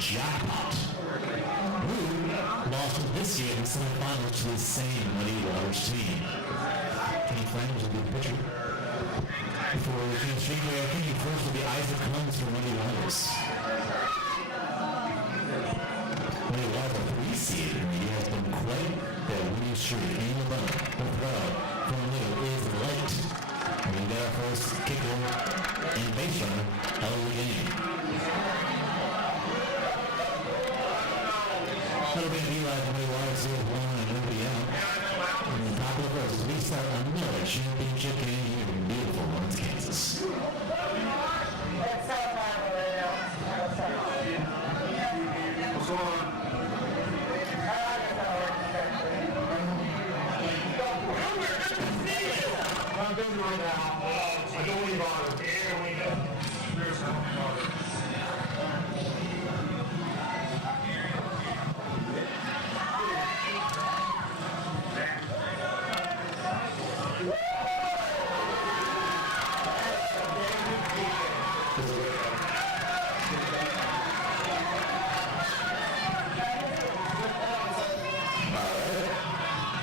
Jackpot, who lost this year in the semifinals to the same Muddy Waters team. Kenny Flanagan will be the pitcher. For the King Street player, thinking first will be Isaac Combs for Muddy Waters. Muddy Waters, a 3 seed in the year, has been quite the winning streak. In the bump, the throw from Lou is late. And we got our first kicker and base runner of the game. That'll be Eli from Muddy Waters, 0-1 and nobody out. And the top of the first, we start another championship game here in beautiful Lawrence, Kansas. What's going on? I'm busy right now. I don't want to bother. Here we go. There's no bother.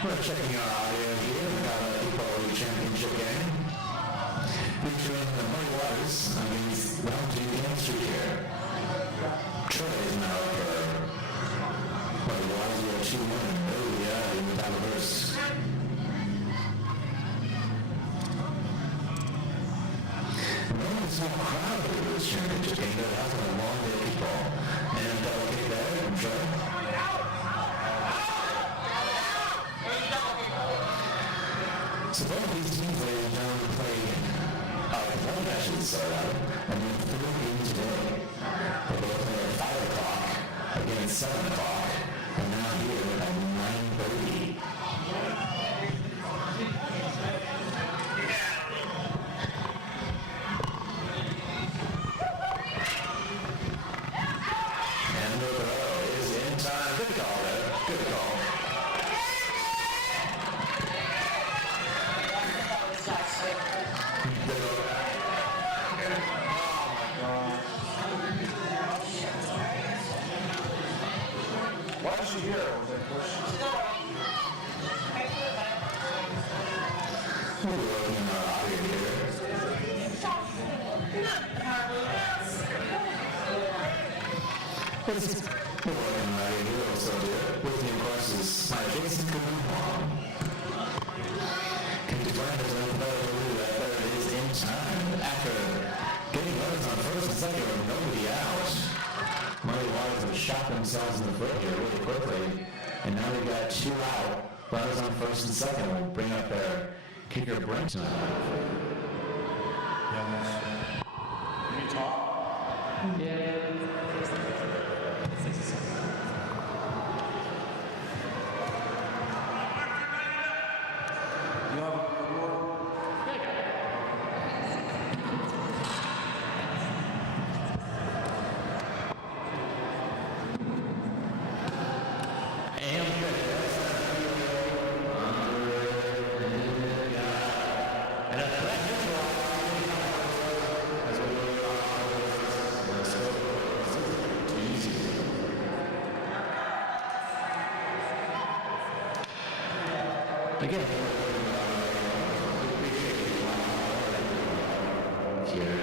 We're checking our audio here. We've got a Football League Championship game featuring the Muddy Waters against the home team, the Street here. Troy is now for Muddy Waters. We have 2-1 and nobody out in the top of the first. Normally it's not crowded for this championship game, but it has been a long day of football. And double kick there from Troy. So both of these teams, ladies and gentlemen, played one match at the start out, and then 3 games today. They both played at 5 o'clock, again at 7 o'clock, and now here at 9:30. And the throw is in time. Good call there. Good call. Why did she hear it? Was that question? We're working our audio here. We're working our audio here also here. With me, of course, is my Jason Kuhn. Can define his own that third is in time. After getting runners on first and second with nobody out, Muddy Waters have shot themselves in the foot here really quickly. And now they've got 2 out. Runners on first and second will bring up their kicker Brent tonight. Can you talk? Yeah. You have a board? Again, here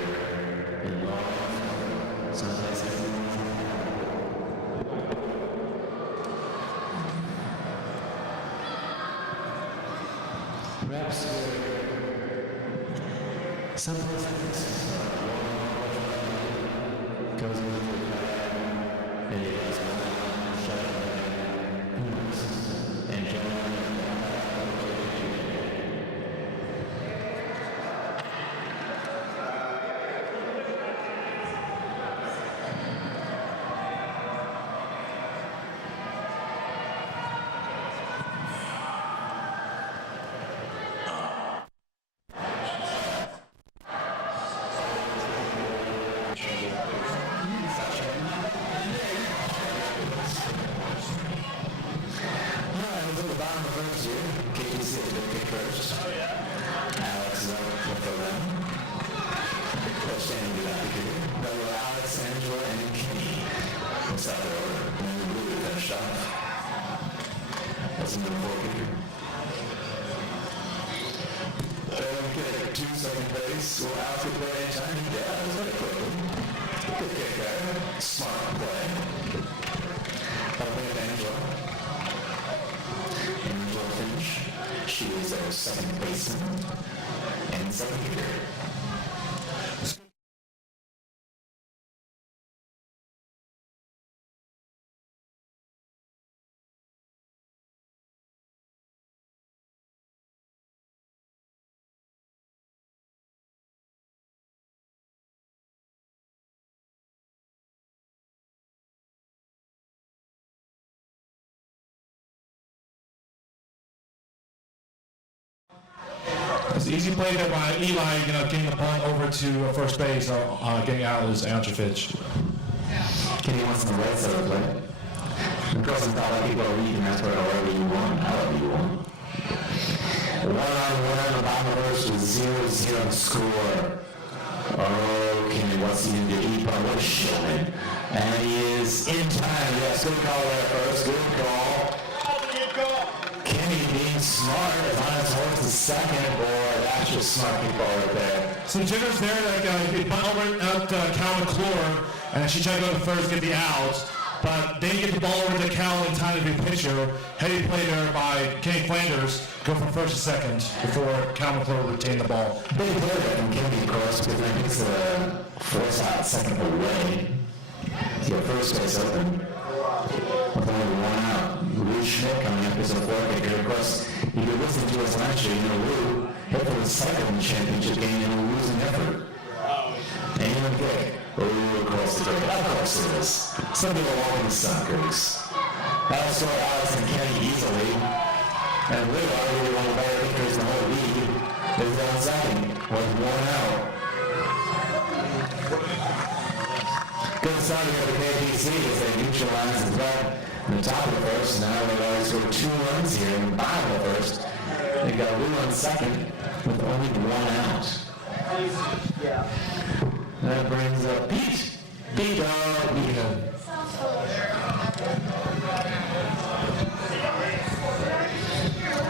in Lawrence, someplace perhaps someplace goes with the and it is shut up. Who knows? And generally, Puts out there over. And then really finished off. That's another 4 kicker. Okay, 2 second base. Will Alfred play anytime? He does. Very quickly. Good kick there. Smart play. Helping it Angela. Angela Finch. She is our second baseman and second kicker. It's an easy play there by Eli, getting the punt over to first base, getting out of his Angela Finch. Kenny wants on the right side of the play. Of course, it's not like people are reading that square however you want, however you want. 1-on-1, the bottom of the first with 0-0 score. Oh, Kenny, what's he going to do? He probably what a showman. And he is in time. Yes, good call there first. Good call. Kenny being smart is on his horse the second. Boy, that's just smart people right there. Some jitters there, they bunt over out Cal McClure, and she tried to go to first, get the out. But they get the ball over to Cal in time to be a pitcher. Heavy play there by Kenny Flanders. Go from first to second before Cal McClure retained the ball. Big play there from Kenny, of course, because I think it's a force out second away. He's got first base open. With only 1 out. Lou Schmidt coming up as a 4-kicker. Of course, you could listen to us last year. Lou hit for the second championship game in a losing effort. And kick. Oh, across the dirt. Of course it is. Some people walk in the Suckers. That'll score Alex and Kenny easily. And Lou, arguably one of the better kickers in the whole league, is down second with 1 out. Good start here for KVC as they neutralize the threat in the top of the first. Now they've already scored 2 runs here in the bottom of the first. They've got Lou on second with only 1 out. That brings up Pete. Pete,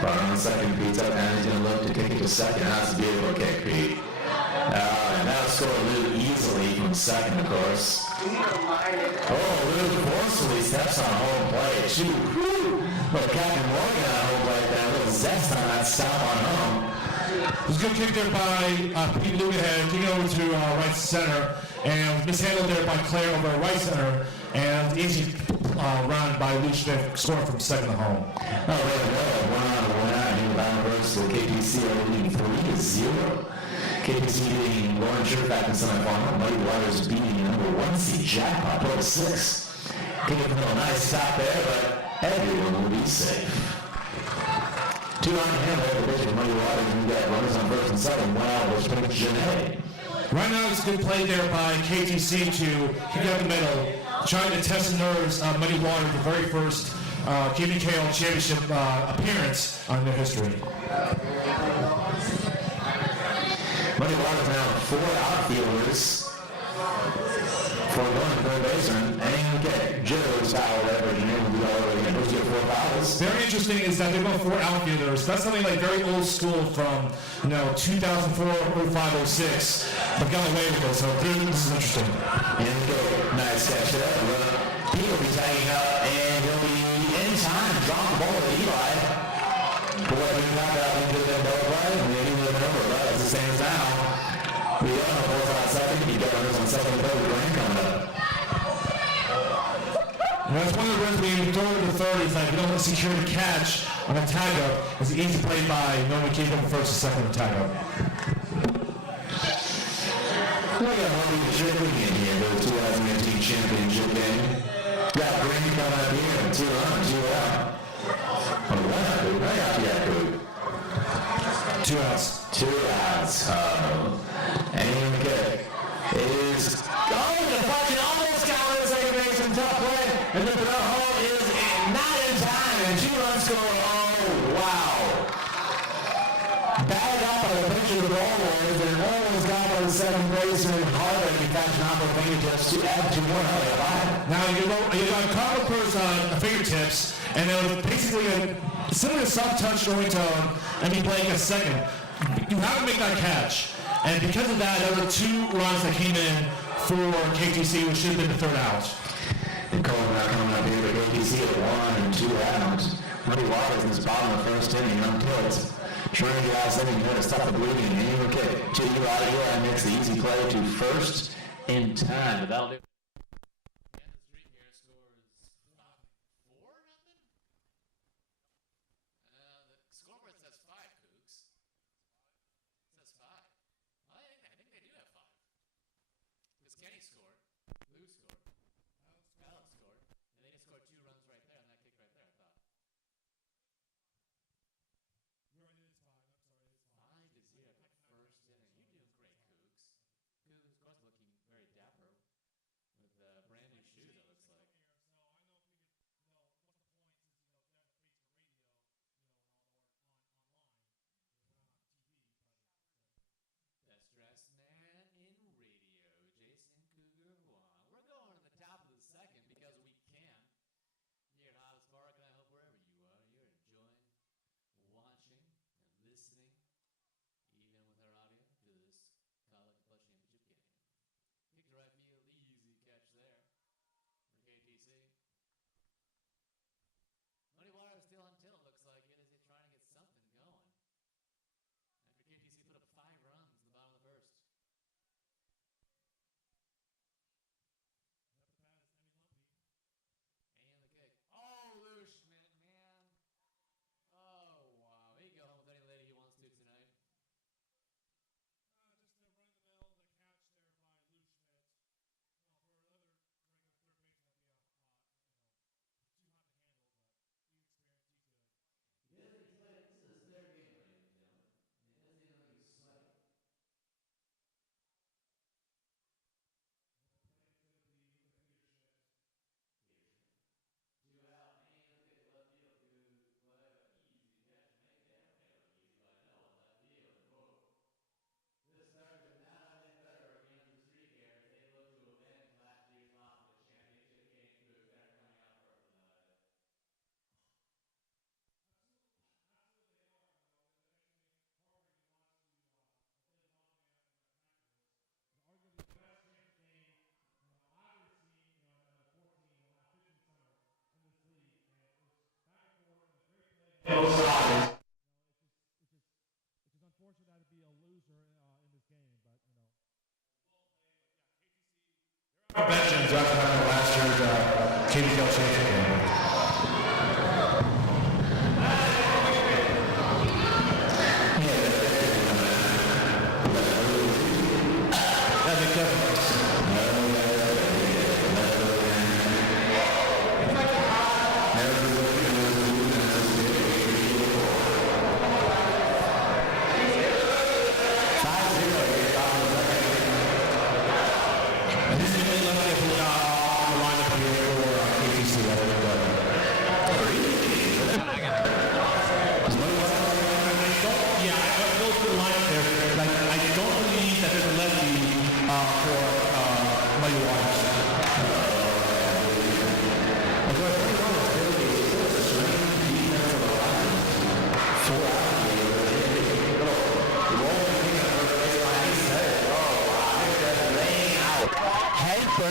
on second, Pete's up, and he's going to look to kick it to second. That's a beautiful kick, Pete. And that'll score Lou easily from second, of course. Oh, Lou forcefully steps on home plate, too. But Captain Morgan on home plate there. A little zest on that stop on home. It was a good kick there by Pete Lugahead, taking over to right center, and mishandled there by Claire over right center, and easy run by Lou Schmidt, scoring from second to home. Oh, there 1 out, 1 out. And the battle versus the KPC are leading 3-0. KPC getting Lauren Scherf back in semifinal. Muddy Waters beating number 1 seed Jackpot 12-6. Kick it from a nice stop there, but everyone will be safe. 2 on hand there for pitching Muddy Waters. We've got runners on first and second. 1 out, which brings Janae. Right now, it's a good play there by KTC to kick out the middle, trying to test the nerves of Muddy Waters, the very first KVKL championship appearance in their history. Muddy Waters now 4 outfielders. 4 going to third baseman. And get Joe's foul there, and then we'll be all over again. Those are 4 fouls. Very interesting is that they're going 4 outfielders. That's something like very old school from 2004, 05, 06. But got away with it, so this is interesting. And go. Nice catch there. Pete will be tagging up, and he'll be in time. Drop the ball to Eli. Boy, we knocked out into the double play. And then he went over. Right as it stands now. We got on the fourth on second. You got runners on second and third with rain coming up. And that's one of the runs when you throw it to third. It's like you don't secure the catch on a tag-up. It's an easy play by Norman King from first to second tag-up. We got Harvey Jiggling in here for the 2018 championship game. Got Green coming up here. 2 on, 2 out. Oh, 1 out, dude. I got you, dude. 2 outs. 2 outs. And kick is going to fucking almost got the second base and tough play. And the home is not in time. And 2 runs score. Oh, wow. batted out by the pitcher of the ball boys, and one was gone by the second baseman. Harder to catch an off with fingertips to add to one out of five. Now you got Carpenter's fingertips, and it was basically a similar soft touch going to and be playing a second. You have to make that catch, and because of that, there were 2 runs that came in for KTC, which should have been the third out. And coming up here for KTC at 1 and 2 outs. Muddy Waters in this bottom of the first inning until it's trying to get out inning here to stop the bleeding. And you look at J.U. Eli makes the easy play to first in time. But that'll do. Unfortunate that to be a loser in this game, but Veterans after last year's KVKL championship game.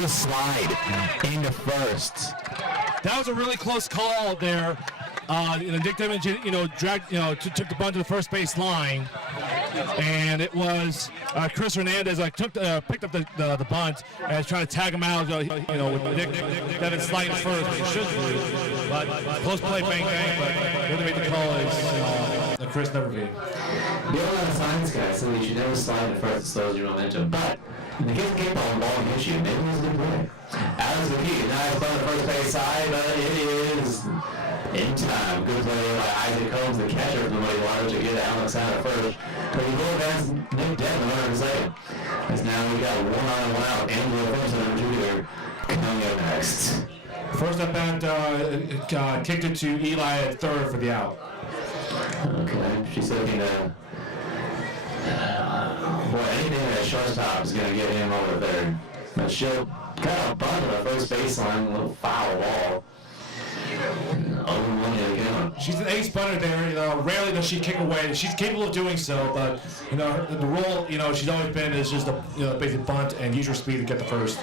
Slide into first. That was a really close call there. Dick Devin, dragged, took the bunt to the first base line, and it was Chris Hernandez picked up the bunt and was trying to tag him out. With Dick Devin sliding first, but he shouldn't do. But close play, bang bang. But who to make the call is Chris Neverby. The old science guy said you should never slide at first; it slows your momentum. But in the case of kickball and ball hits you, maybe it was a good play. Alex McKee, now he's playing the first base side, but it is in time. Good play by Isaac Combs, the catcher from the Muddy Waters, to get Alex out at first. But you go against Nick Devin, runner in second. As now we got 1 on and 1 out. Angela Thompson and Junior coming up next. First up and kicked it to Eli at third for the out. Okay, she's looking to Boy, anything at shortstop is going to get him over third. But she'll kind of bunt to the first baseline, a little foul ball. She's an ace bunter there. You know, rarely does she kick away. She's capable of doing so, but you know, the role, you know, she's always been is just a basic bunt and use her speed to get the first.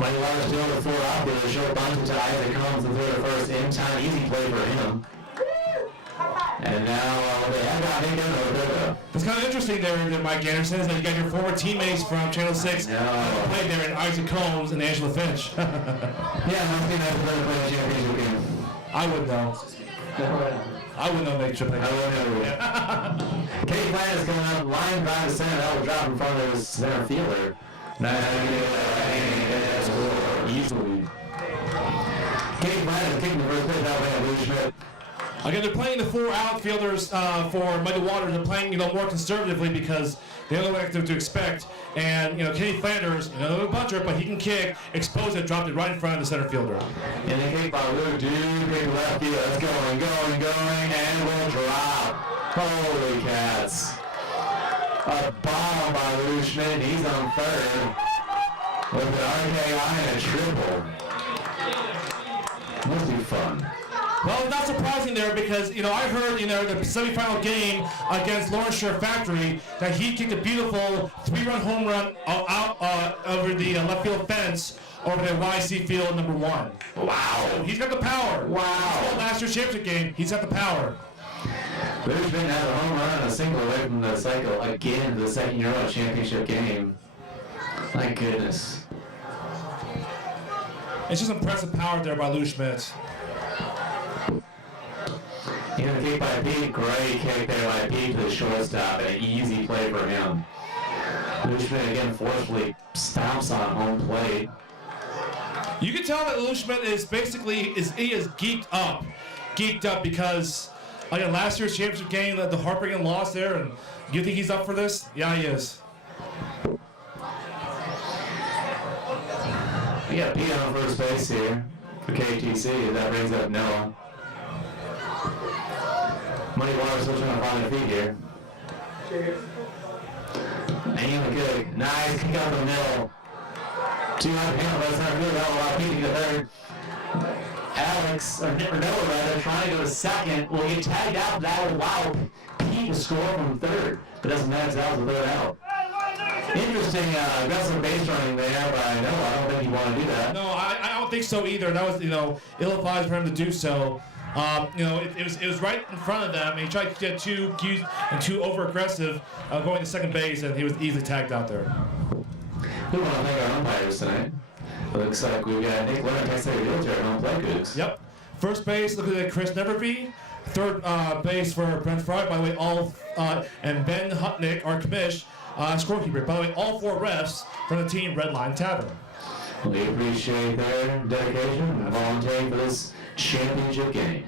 Mighty Waters still the 4 outfielder. She'll bunt to Isaac Combs, the third or first in time. Easy play for him. And now they have got Nick Dono. It's kind of interesting there, Mike Anderson, is that you got your former teammates from Channel 6 played there in Isaac Combs and Angela Finch. Yeah, I'm going to play the championship game. I would know. I would know make sure they I would know. Katie Plant is coming up, line drive to center. That will drop in front of his center fielder. Easily. Katie Plant is kicking the first pitch out by Blue Schmidt. Again, they're playing the 4 outfielders for Mighty Waters. They're playing, you know, more conservatively because they don't know what to expect. And, you know, Kenny Flanders, another buncher, but he can kick, expose it, drop it right in front of the center fielder. And the kick by Lou Dude, big left field. It's going, and will drop. Holy cats. A bomb by Lou Schmidt. He's on third with an RKI and a triple. Must be fun. Well, it's not surprising there because, you know, I heard, you know, the semifinal game against Lawrence Shore Factory that he kicked a beautiful 3-run home run out over the left field fence over the YC field number 1. Wow. He's got the power. Wow. Last year's championship game, he's got the power. There's been a home run and a single away from the cycle again to the second year of championship game. My goodness. It's just impressive power there by Lou Schmidt. You know, kick by Pete, great kick there by Pete to the shortstop, and an easy play for him. Lou Schmidt again forcefully stomps on home plate. You can tell that Lou Schmidt is basically he is geeked up because again last year's championship game, the heartbreaking loss there, and you think he's up for this? Yeah, he is. We got Pete on first base here for KTC. That brings up Noah. Mighty Waters still trying to find their feet here. And good. Nice kick out the middle. 2 out of handle. That's not good. That will allow Pete to get third. Alex, or Noah rather, trying to go to second. Will get tagged out. That will allow Pete to score from third. But doesn't matter. That was the third out. Interesting aggressive base running there by Noah. I don't think you want to do that. No, I don't think so either. That was, you know, ill-advised for him to do so. You know, it was right in front of them. He tried to get too cute and too over-aggressive going to second base, and he was easily tagged out there. We want to thank our umpires tonight. It looks like we've got Nick Leonard, Texas Realtor at home plate, Gooks. Yep. First base, looking at Chris Neverby. Third base for Brent Fry. By the way, and Ben Hutnick, our commish, scorekeeper. By the way, all 4 refs from the team Red Line Tavern. We appreciate their dedication and volunteering for this championship game.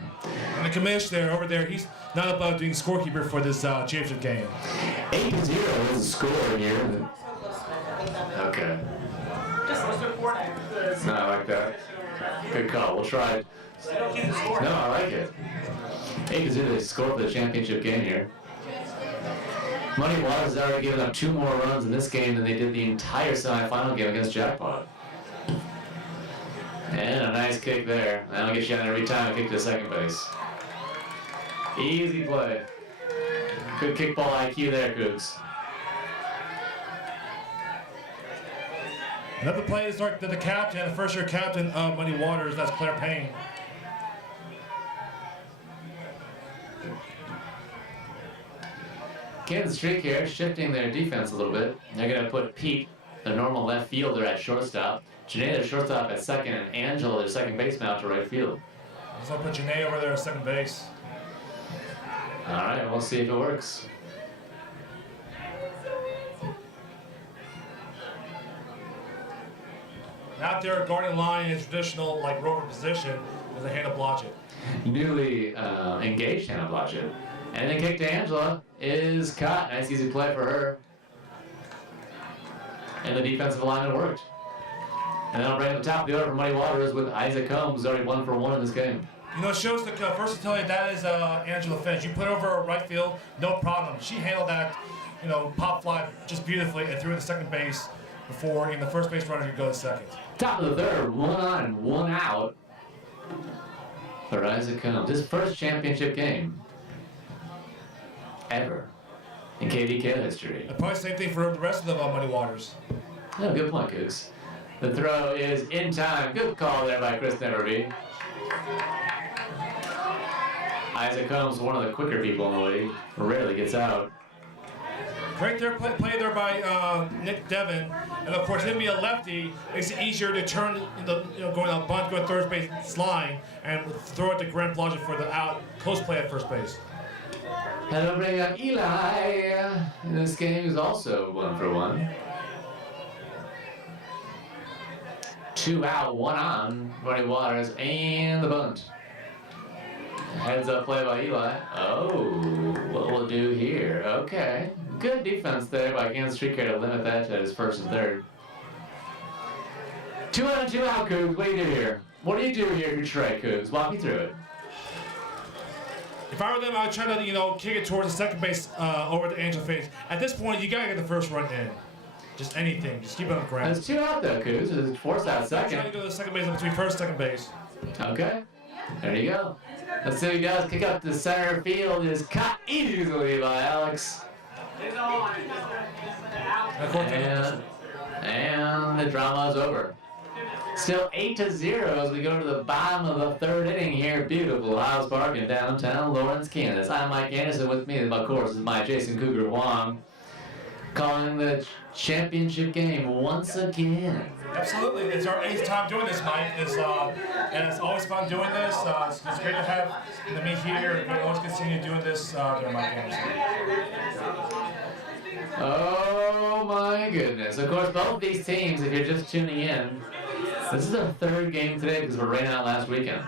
And the commish there, over there, he's not about doing scorekeeper for this championship game. 8-0 is the score here. Okay. No, I like that. Good call. We'll try it. No, I like it. 8-0 they score for the championship game here. Mighty Waters has already given up 2 more runs in this game than they did the entire semifinal game against Jackpot. And a nice kick there. That'll get you on every time a kick to second base. Easy play. Good kickball IQ there, Cougs. Another play to start to the captain, the first-year captain of Mighty Waters, that's Claire Payne. Kansas Streak here, shifting their defense a little bit. They're going to put Pete, the normal left fielder, at shortstop. Janae, their shortstop, at second, and Angela, their second baseman, out to right field. So I'll put Janae over there at second base. All right, we'll see if it works. Out there guarding line in traditional like rover position with a Hannah Blodgett. Newly engaged Hannah Blodgett. And the kick to Angela is caught. Nice easy play for her. And the defensive alignment worked. And then I'll bring up the top of the order for Mighty Waters with Isaac Combs, who's already 1 for 1 in this game. You know, it shows the versatility that is Angela Finch. You put her over right field, no problem. She handled that pop fly just beautifully and threw it to second base before the first base runner could go to second. Top of the third, 1 on, 1 out for Isaac Combs. His first championship game ever in KVKL history. And probably the same thing for the rest of the Muddy Waters. Oh, good point, Cougs. The throw is in time. Good call there by Chris Neverby. Isaac Combs, one of the quicker people in the league, rarely gets out. Great there play there by Nick Devon, and of course him being a lefty makes it easier to turn going out bunt, going third base line, and throw it to Grant Blodgett for the out close play at first base. That'll bring up Eli. In this game is also 1 for 1. 2 out, 1 on. Muddy Waters and the bunt. Heads up play by Eli. Oh, what we'll do here? Okay. Good defense there by Kansas Street Care to limit that to his first and third. 2 out and 2 out, Cougs. What do you do here? What do you do here if you're Trey, Cougs? Walk me through it. If I were them, I would try to, kick it towards the second base over the Angel face. At this point, you gotta get the first run in. Just anything. Just keep it on the ground. That's 2 out though, Cougs. It's forced out second. Try to go to the second base in between first and second base. Okay. There you go. Let's see what he does. Kick up to center field is cut easily by Alex. And the drama is over. Still 8-0 as we go to the bottom of the third inning here. Beautiful House Park in downtown Lawrence, Kansas. I'm Mike Anderson. With me, of course, is my Jason Cougar Wong, calling the championship game once again. Absolutely. It's our 8th time doing this, Mike. And it's always fun doing this. It's great to have me here. We always continue doing this during Mike Anderson. Oh my goodness. Of course, both these teams, if you're just tuning in, this is their third game today because we're raining out last weekend.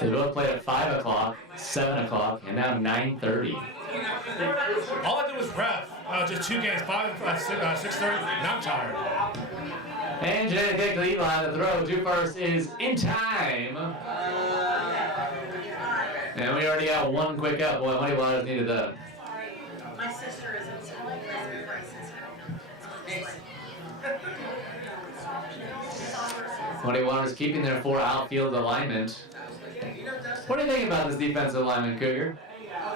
They both played at 5 o'clock, 7 o'clock, and now 9:30. All I did was ref. Just 2 games, 5 and 6:30. Now I'm tired. And Janet kick to Eli. The throw to first is in time. And we already got 1 quick up. Boy, Muddy Waters needed that. My sister is in Muddy Waters keeping their 4 outfield alignment. What do you think about this defensive alignment, Cougar?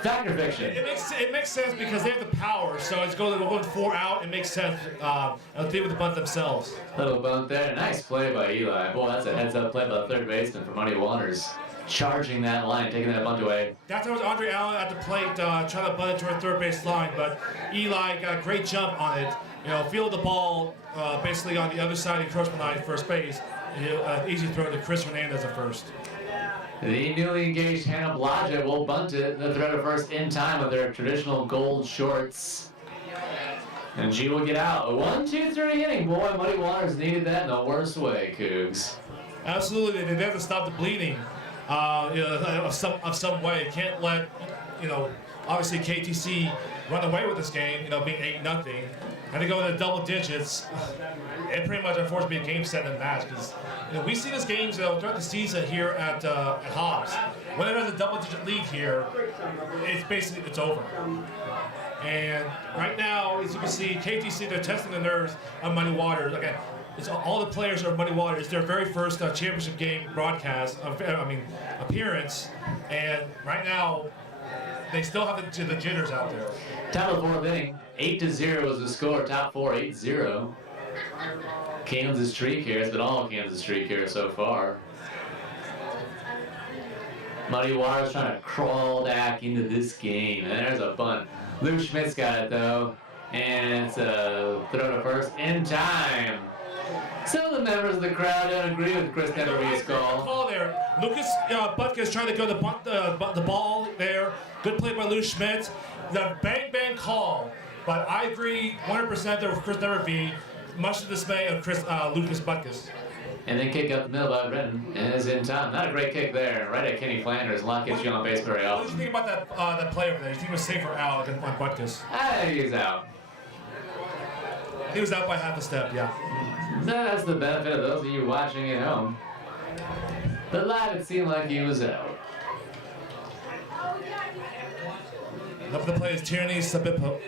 Fact or fiction? It makes sense because they have the power, so it's going 4 out. It makes sense. They'll deal with the bunt themselves. Little bunt there. Nice play by Eli. Boy, that's a heads-up play by the third baseman for Muddy Waters. Charging that line, taking that bunt away. That time was Andre Allen at the plate trying to bunt it toward third base line, but Eli got a great jump on it. Fielded the ball basically on the other side of the encroachment line, first base. Easy throw to Chris Hernandez at first. The newly engaged Hannah Blodgett will bunt it. The throw to first in time with their traditional gold shorts. And G will get out. A 1-2-3 inning. Boy, Muddy Waters needed that in the worst way, Cougs. Absolutely. They have to stop the bleeding of some way. Can't let, obviously KTC run away with this game, being 8-0. Had to go into double digits. It pretty much, unfortunately, a game set and match because we see these games throughout the season here at Hobbs. When there's a double-digit lead here, it's over. And right now, as you can see, KTC, they're testing the nerves of Muddy Waters. Again, all the players are Muddy Waters. It's their very first championship game broadcast, appearance. And right now, they still have the jitters out there. Top of the 4th inning, 8-0 is the score. Top 4, 8-0. Kansas Street Care. It's been all Kansas Street Care so far. Muddy Waters trying to crawl back into this game. And there's a bunt. Lou Schmidt's got it though. And it's a throw to first in time. Some of the members of the crowd don't agree with Chris Neverby's call. There. Lucas Butkus trying to go to bunt the ball there. Good play by Lou Schmidt. The bang call. But I agree 100% that with Chris Neverby, much to the dismay of Lucas Butkus. And then kick up the middle by Brenton, and is in time. Not a great kick there, right at Kenny Flanders. Not gets you on base very often. What did you think about that play over there? You think it was safe or out on Butkus? He's out. He was out by half a step, yeah. That's the benefit of those of you watching at home. But live, it seemed like he was out. Up the play is Tierney Sabipo.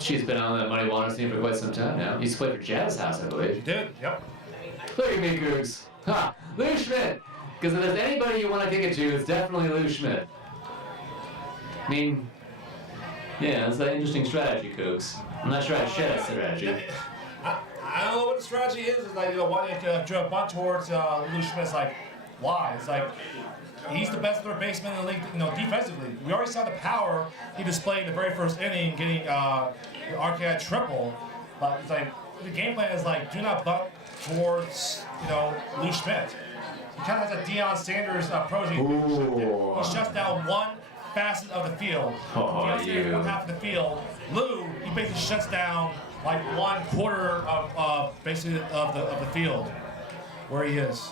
She's been on the Muddy Waters team for quite some time now. Used to play for Jazz House, I believe. She did, yep. Look at me, Cougs. Ha! Lou Schmidt! Because if there's anybody you want to kick it to, it's definitely Lou Schmidt. I mean, yeah, it's an interesting strategy, Cougs. I'm not sure I share that strategy. I don't know what the strategy is. It's like, why they draw a bunt towards Lou Schmidt's like, why? It's like, he's the best third baseman in the league, defensively. We already saw the power he displayed in the very first inning, getting the RKI triple. But it's like, the game plan is like, do not bunt towards, Lou Schmidt. He kind of has a Deion Sanders approach. He shuts down one facet of the field. Deion Sanders one half of the field. Lou, he basically shuts down like 1/4 of basically of the field where he is.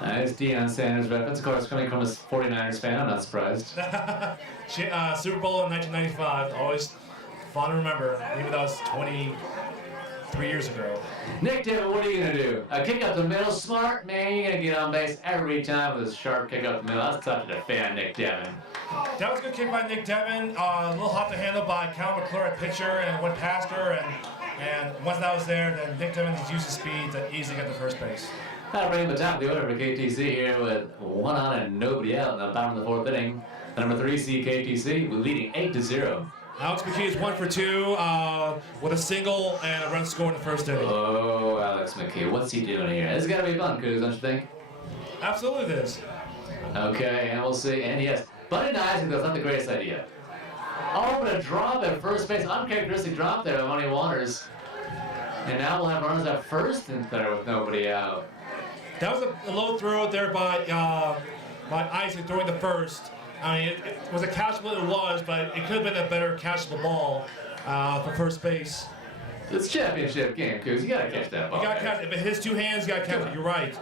Nice Deion Sanders reference, of course, coming from a 49ers fan. I'm not surprised. Super Bowl in 1995, always fun to remember, even though it's 23 years ago. Nick Devin, what are you gonna do? A kick up the middle, smart man. You're gonna get on base every time with a sharp kick up the middle. That's tough to defend, Nick Devin. That was a good kick by Nick Devin. A little hot to handle by Cal McClure at pitcher and went past her. And once that was there, then Nick Devin just used his speed to easily get to first base. That'll bring up the top of the order for KTC here with 1 on and nobody out in the bottom of the 4th inning. The number 3 seed KTC with leading 8-0. Alex McKee is 1 for 2 with a single and a run scored in the first inning. Oh, Alex McKee, what's he doing here? This has got to be fun, Cougs, don't you think? Absolutely it is. Okay, and we'll see. And yes, Buddy Isaac, that's not the greatest idea. Oh, but a drop at first base. Uncharacteristic drop there by Money Waters. And now we'll have runners at first and third with nobody out. That was a low throw there by Isaac throwing the first. I mean, it was a catchable, it was, but it could have been a better catchable ball for first base. It's championship game, Cougs. You gotta catch that ball. You gotta catch it. If it hits 2 hands, you gotta catch it. You're right.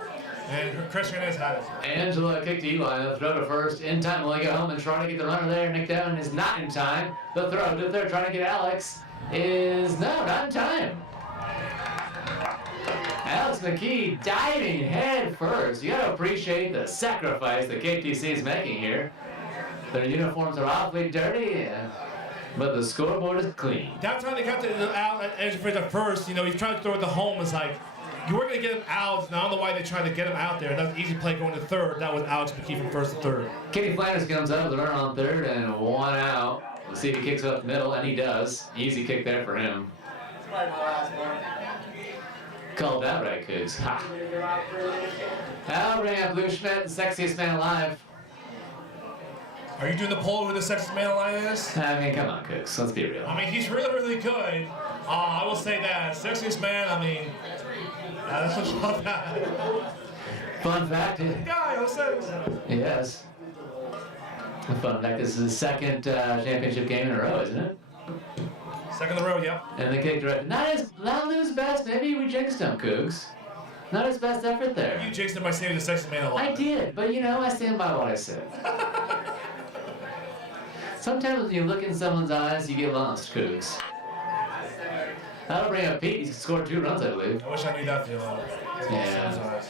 And Chris Hernandez had it. Angela kicked to Eli. The throw to first. In time. Will he get home and try to get the runner there? Nick Devin is not in time. The throw to third, trying to get Alex, is not in time. Alex McKee diving head first. You gotta appreciate the sacrifice that KTC is making here. Their uniforms are awfully dirty, but the scoreboard is clean. That time they got the out edge for the first, he's trying to throw it to home. It's like, you weren't going to get him out. And I don't know why they tried to get him out there. That was an easy play going to third. That was Alex McKee from first to third. Kenny Flanders comes up with a runner on third and 1 out. We'll see if he kicks it up the middle, and he does. Easy kick there for him. Called that right, Cougs. Ha! I'll bring up Lou Schmidt, the sexiest man alive. Are you doing the poll who the sexiest man alive is? I mean, come on, Cougs. Let's be real. I mean, he's really, really good. I will say that. Sexiest man, I mean, that's what's about that. Fun fact. Guy, who says? Yes. Fun fact, this is his second championship game in a row, isn't it? Second in a row, yep. And the kick direct. Not Lou's best. Maybe we jinxed him, Cougs. Not his best effort there. You jinxed him by saying the sexiest man alive. I did, but I stand by what I said. Sometimes when you look in someone's eyes, you get lost, Cougs. That'll bring up Pete. He's scored 2 runs, I believe. I wish I knew that feeling. Yeah.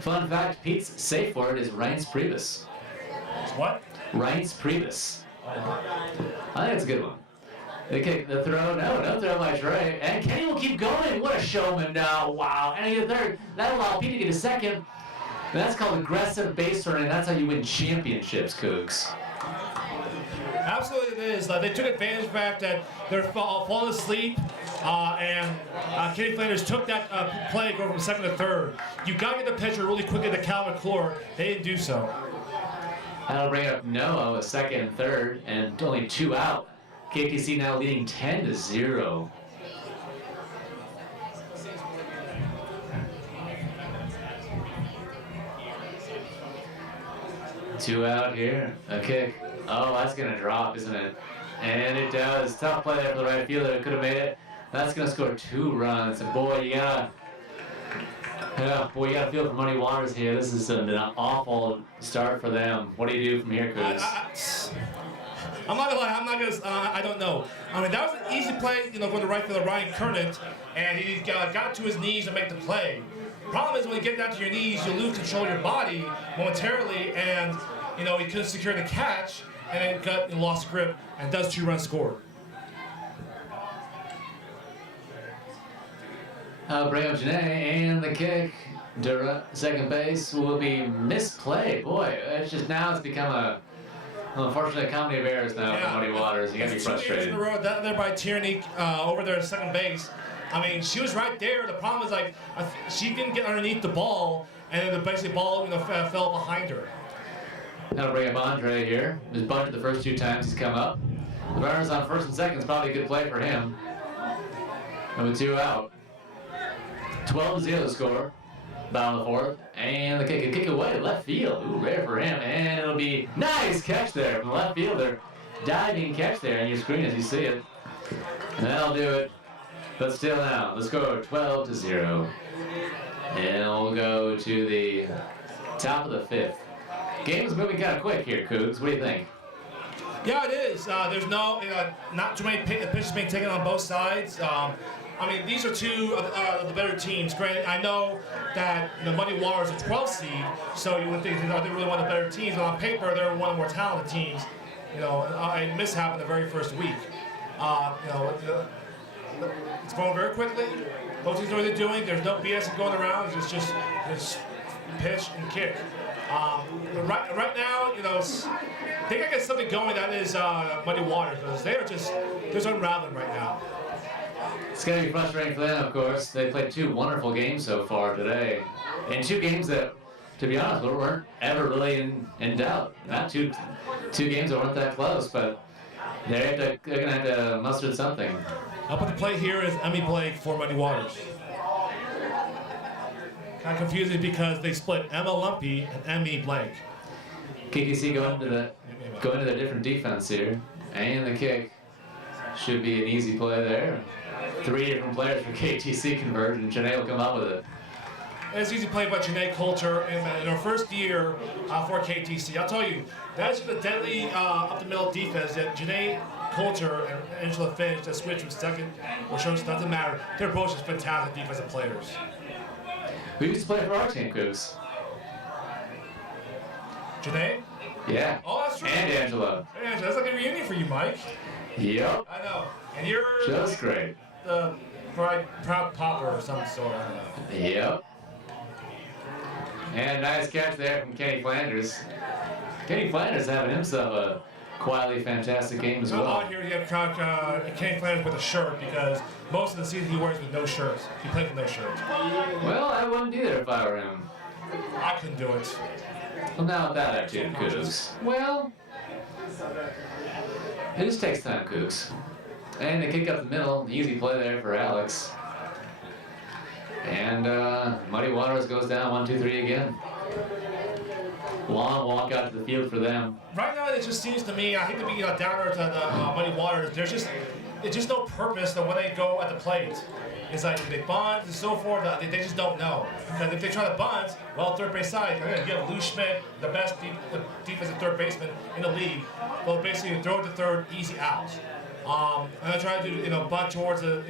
Fun fact, Pete's safe word is Reince Priebus. What? Reince Priebus. I think it's a good one. The throw, no throw by Trey. And Kenny will keep going. What a showman now. Wow. And he get third. That'll allow Pete to get a second. And that's called aggressive base running. That's how you win championships, Cougs. Absolutely it is. They took advantage of the fact that they're falling asleep, and Kenny Flanders took that play going from second to third. You got to get the pitcher really quickly to Cal McClure. They didn't do so. That'll bring up Noah with second and third, and only 2 out. KTC now leading 10-0. Two out here. A kick. Oh, that's going to drop, isn't it? And it does. Tough play there for the right fielder. Could have made it. That's going to score 2 runs. And boy, you gotta feel for Muddy Waters here. This is an awful start for them. What do you do from here, Cougs? I'm not gonna lie. I don't know. I mean, that was an easy play, going to right fielder Ryan Kernett, and he got to his knees to make the play. Problem is when you get down to your knees, you lose control of your body momentarily, and he couldn't secure the catch, and then lost grip, and does 2 runs scored. Bring up Janae, and the kick to second base will be misplayed. Boy, it's become unfortunately a comedy of errors now for Muddy Waters. You gotta be frustrated. 2 games in a row, that there by Tierney over there at second base. I mean, she was right there. The problem is she didn't get underneath the ball, and then basically the ball fell behind her. Now bring up Andre here. He's bunted the first 2 times he's come up. The runners on first and second is probably a good play for him. And with 2 out. 12-0 the score. Bottom of the 4th. And the kick away, left field. Ooh, rare for him. And it'll be nice catch there from the left fielder. Diving catch there on your screen as you see it. And that'll do it. But still now, the score 12-0. And we'll go to the top of the 5th. Game's moving kind of quick here, Cougs. What do you think? Yeah, it is. There's not too many pitches being taken on both sides. I mean, these are 2 of the better teams. Granted, I know that Muddy Waters is a 12 seed, so you would think they're really one of the better teams. But on paper, they're one of the more talented teams. A mishap in the very first week. It's going very quickly. Both teams know what they're doing. There's no BS going around. It's just pitch and kick. Right now, they gotta get something going that is Muddy Waters, because they're just unraveling right now. It's going to be frustrating for them, of course. They played 2 wonderful games so far today. And 2 games that, to be honest, weren't ever really in doubt. Not two games that weren't that close, but they're going to have to muster something. Up at the plate here is Emmy Blake for Muddy Waters. Kind of confusing because they split Emma Lumpy and Emmy Blake. KTC going into their different defense here. And the kick should be an easy play there. 3 different players for KTC conversion. Janae will come up with it. It's easy play by Janae Coulter in her first year for KTC. I'll tell you, that's the deadly up the middle defense that Janae Coulter and Angela Finch that switch from second or shows doesn't matter. They're both just fantastic defensive players. Who used to play for our team, Cougs? Janae? Yeah. Oh, that's true. And Angela. Hey, Angela, that's like a reunion for you, Mike. Yep. I know. And you're just great. The proud popper or some sort. I don't know. Yep. And nice catch there from Kenny Flanders. Kenny Flanders having himself a quietly fantastic game as well. Out here you have Kenny Flanders with a shirt because most of the season he wears with no shirt. He plays with no shirt. Well, I wouldn't either if I were him. I couldn't do it. Well, now with that attitude, Cougs. Well, it just takes time, Cougs. And they kick up the middle. Easy play there for Alex. And Muddy Waters goes down 1-2-3 again. Long walk out to the field for them. Right now, it just seems to me, I hate to be downer to the Muddy Waters. It's just no purpose that when they go at the plate. It's like if they bunt and so forth, they just don't know. Because if they try to bunt, well, third base side, you have Lou Schmidt, the best defensive third baseman in the league. They'll basically throw it to third, easy out. And I try to do, bunt towards the,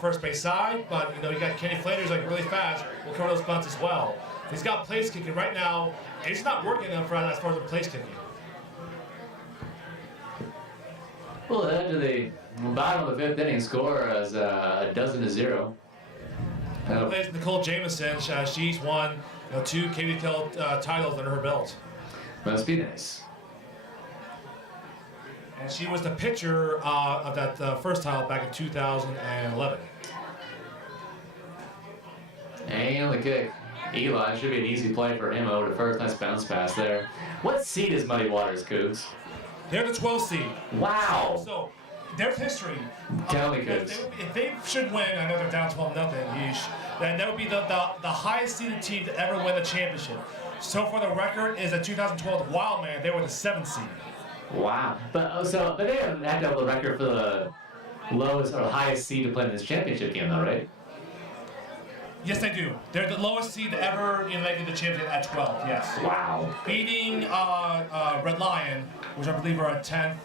first base side, but you got Kenny Flanders really fast. Will cover those bunts as well. He's got place kicking right now. It's not working as far as the place kicking. We'll head to the bottom of the 5th inning. Score as 12-0. Plays Nicole Jameson. She's won 2 KVKL titles under her belt. Must be nice. And she was the pitcher of that first title back in 2011. And the kick. Eli should be an easy play for him over to first. Nice bounce pass there. What seed is Muddy Waters, Cougs? They're the 12th seed. Wow. So there's history. Tell me, Cougs. If they should win, I know they're down 12-0, yeesh, then that would be the highest seeded team to ever win the championship. So for the record is a 2012 Wildman. They were the 7th seed. Wow. But they haven't had to have the record for the lowest or highest seed to play in this championship game, though, right? Yes, they do. They're the lowest seed ever in making the championship at 12. Yes. Wow. Beating Red Lion, which I believe are at 10th.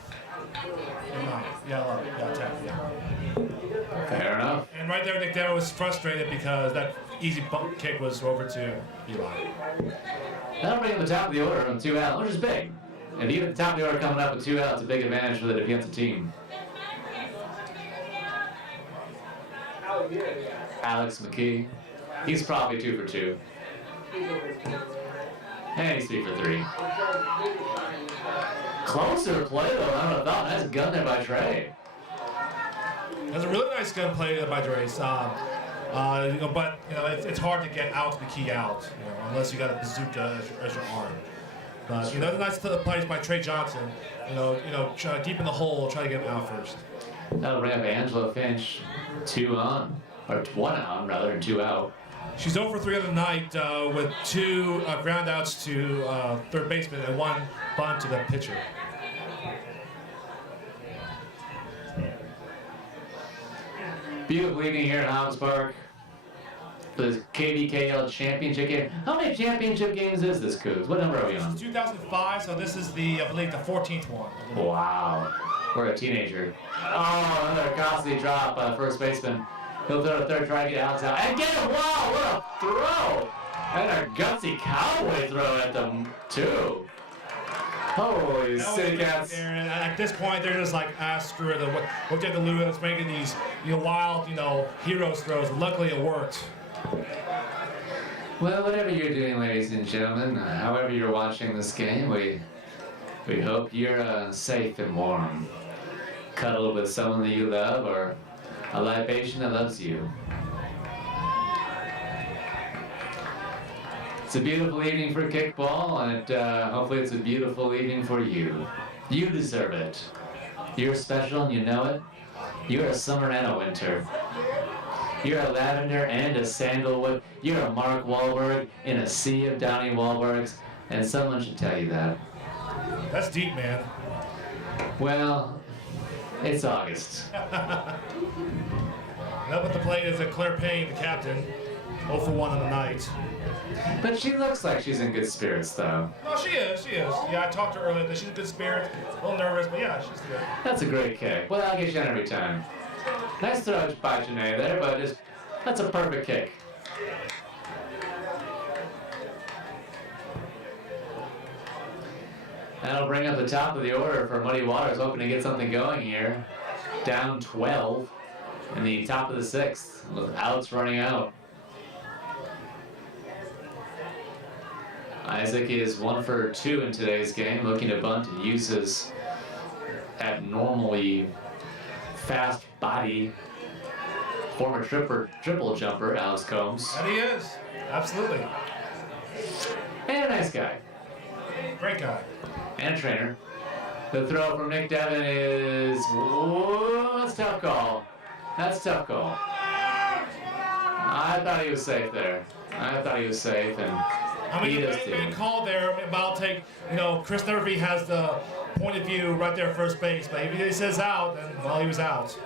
9th. Yeah, 11. Yeah, 10th. Yeah. Fair enough. And And right there, Nick Devin was frustrated because that easy bump kick was over to Eli. That'll bring up the top of the order on 2 out, which is big. If you get the top of the order coming up with 2 out, it's a big advantage for the defensive team. Alex McKee, he's probably 2 for 2. And he's 3 for 3. Closer play though, I would have thought. Nice gun there by Trey. That's a really nice gun play by Drace. But it's hard to get out the key out, unless you got a bazooka as your arm. But that's a nice plays by Trey Johnson. Deep in the hole, try to get him out first. That'll bring up Angela Finch, 2 on, or 1 on rather than 2 out. She's 0 for 3 on the night with 2 ground outs to third baseman and 1 bunt to the pitcher. Beautiful evening here at Hobbs Park. The KVKL championship game. How many championship games is this, Coos? What number are we on? This is 2005, so this is I believe, the 14th one. Wow. We're a teenager. Oh, another costly drop by the first baseman. He'll throw a third, try to get Alex out. And get him! Wow, what a throw! And a gutsy cowboy throw at them, too. Holy city cats. And at this point, they're just like, screw it. What did the Lewis making these wild, heroes throws? Luckily, it worked. Well, whatever you're doing, ladies and gentlemen, however you're watching this game, we hope you're safe and warm. Cuddled with someone that you love, or a libation that loves you. It's a beautiful evening for kickball, and hopefully it's a beautiful evening for you. You deserve it. You're special and you know it. You're a summer and a winter. You're a lavender and a sandalwood. You're a Mark Wahlberg in a sea of Donnie Wahlbergs, and someone should tell you that. That's deep, man. Well, it's August. Up at the plate is Claire Payne, the captain. 0 for 1 on the night. But she looks like she's in good spirits, though. No, she is. Yeah, I talked to her earlier. She's in good spirits. A little nervous, but yeah, she's good. That's a great kick. Well, I'll get you on every time. Nice throw by Janae there, but that's a perfect kick. That'll bring up the top of the order for Muddy Waters, hoping to get something going here. Down 12 in the top of the 6th, with outs running out. Isaac is 1 for 2 in today's game, looking to bunt and use his abnormally fast body. Former triple jumper, Alex Combs. And he is. Absolutely. And a nice guy. Great guy. And a trainer. The throw from Nick Devin is... Whoa, that's a tough call. That's a tough call. I thought he was safe there. I thought he was safe, and he is too. Big call there, but I'll take, Chris Nervy has the point of view right there at first base, but if he says out, then, well, he was out.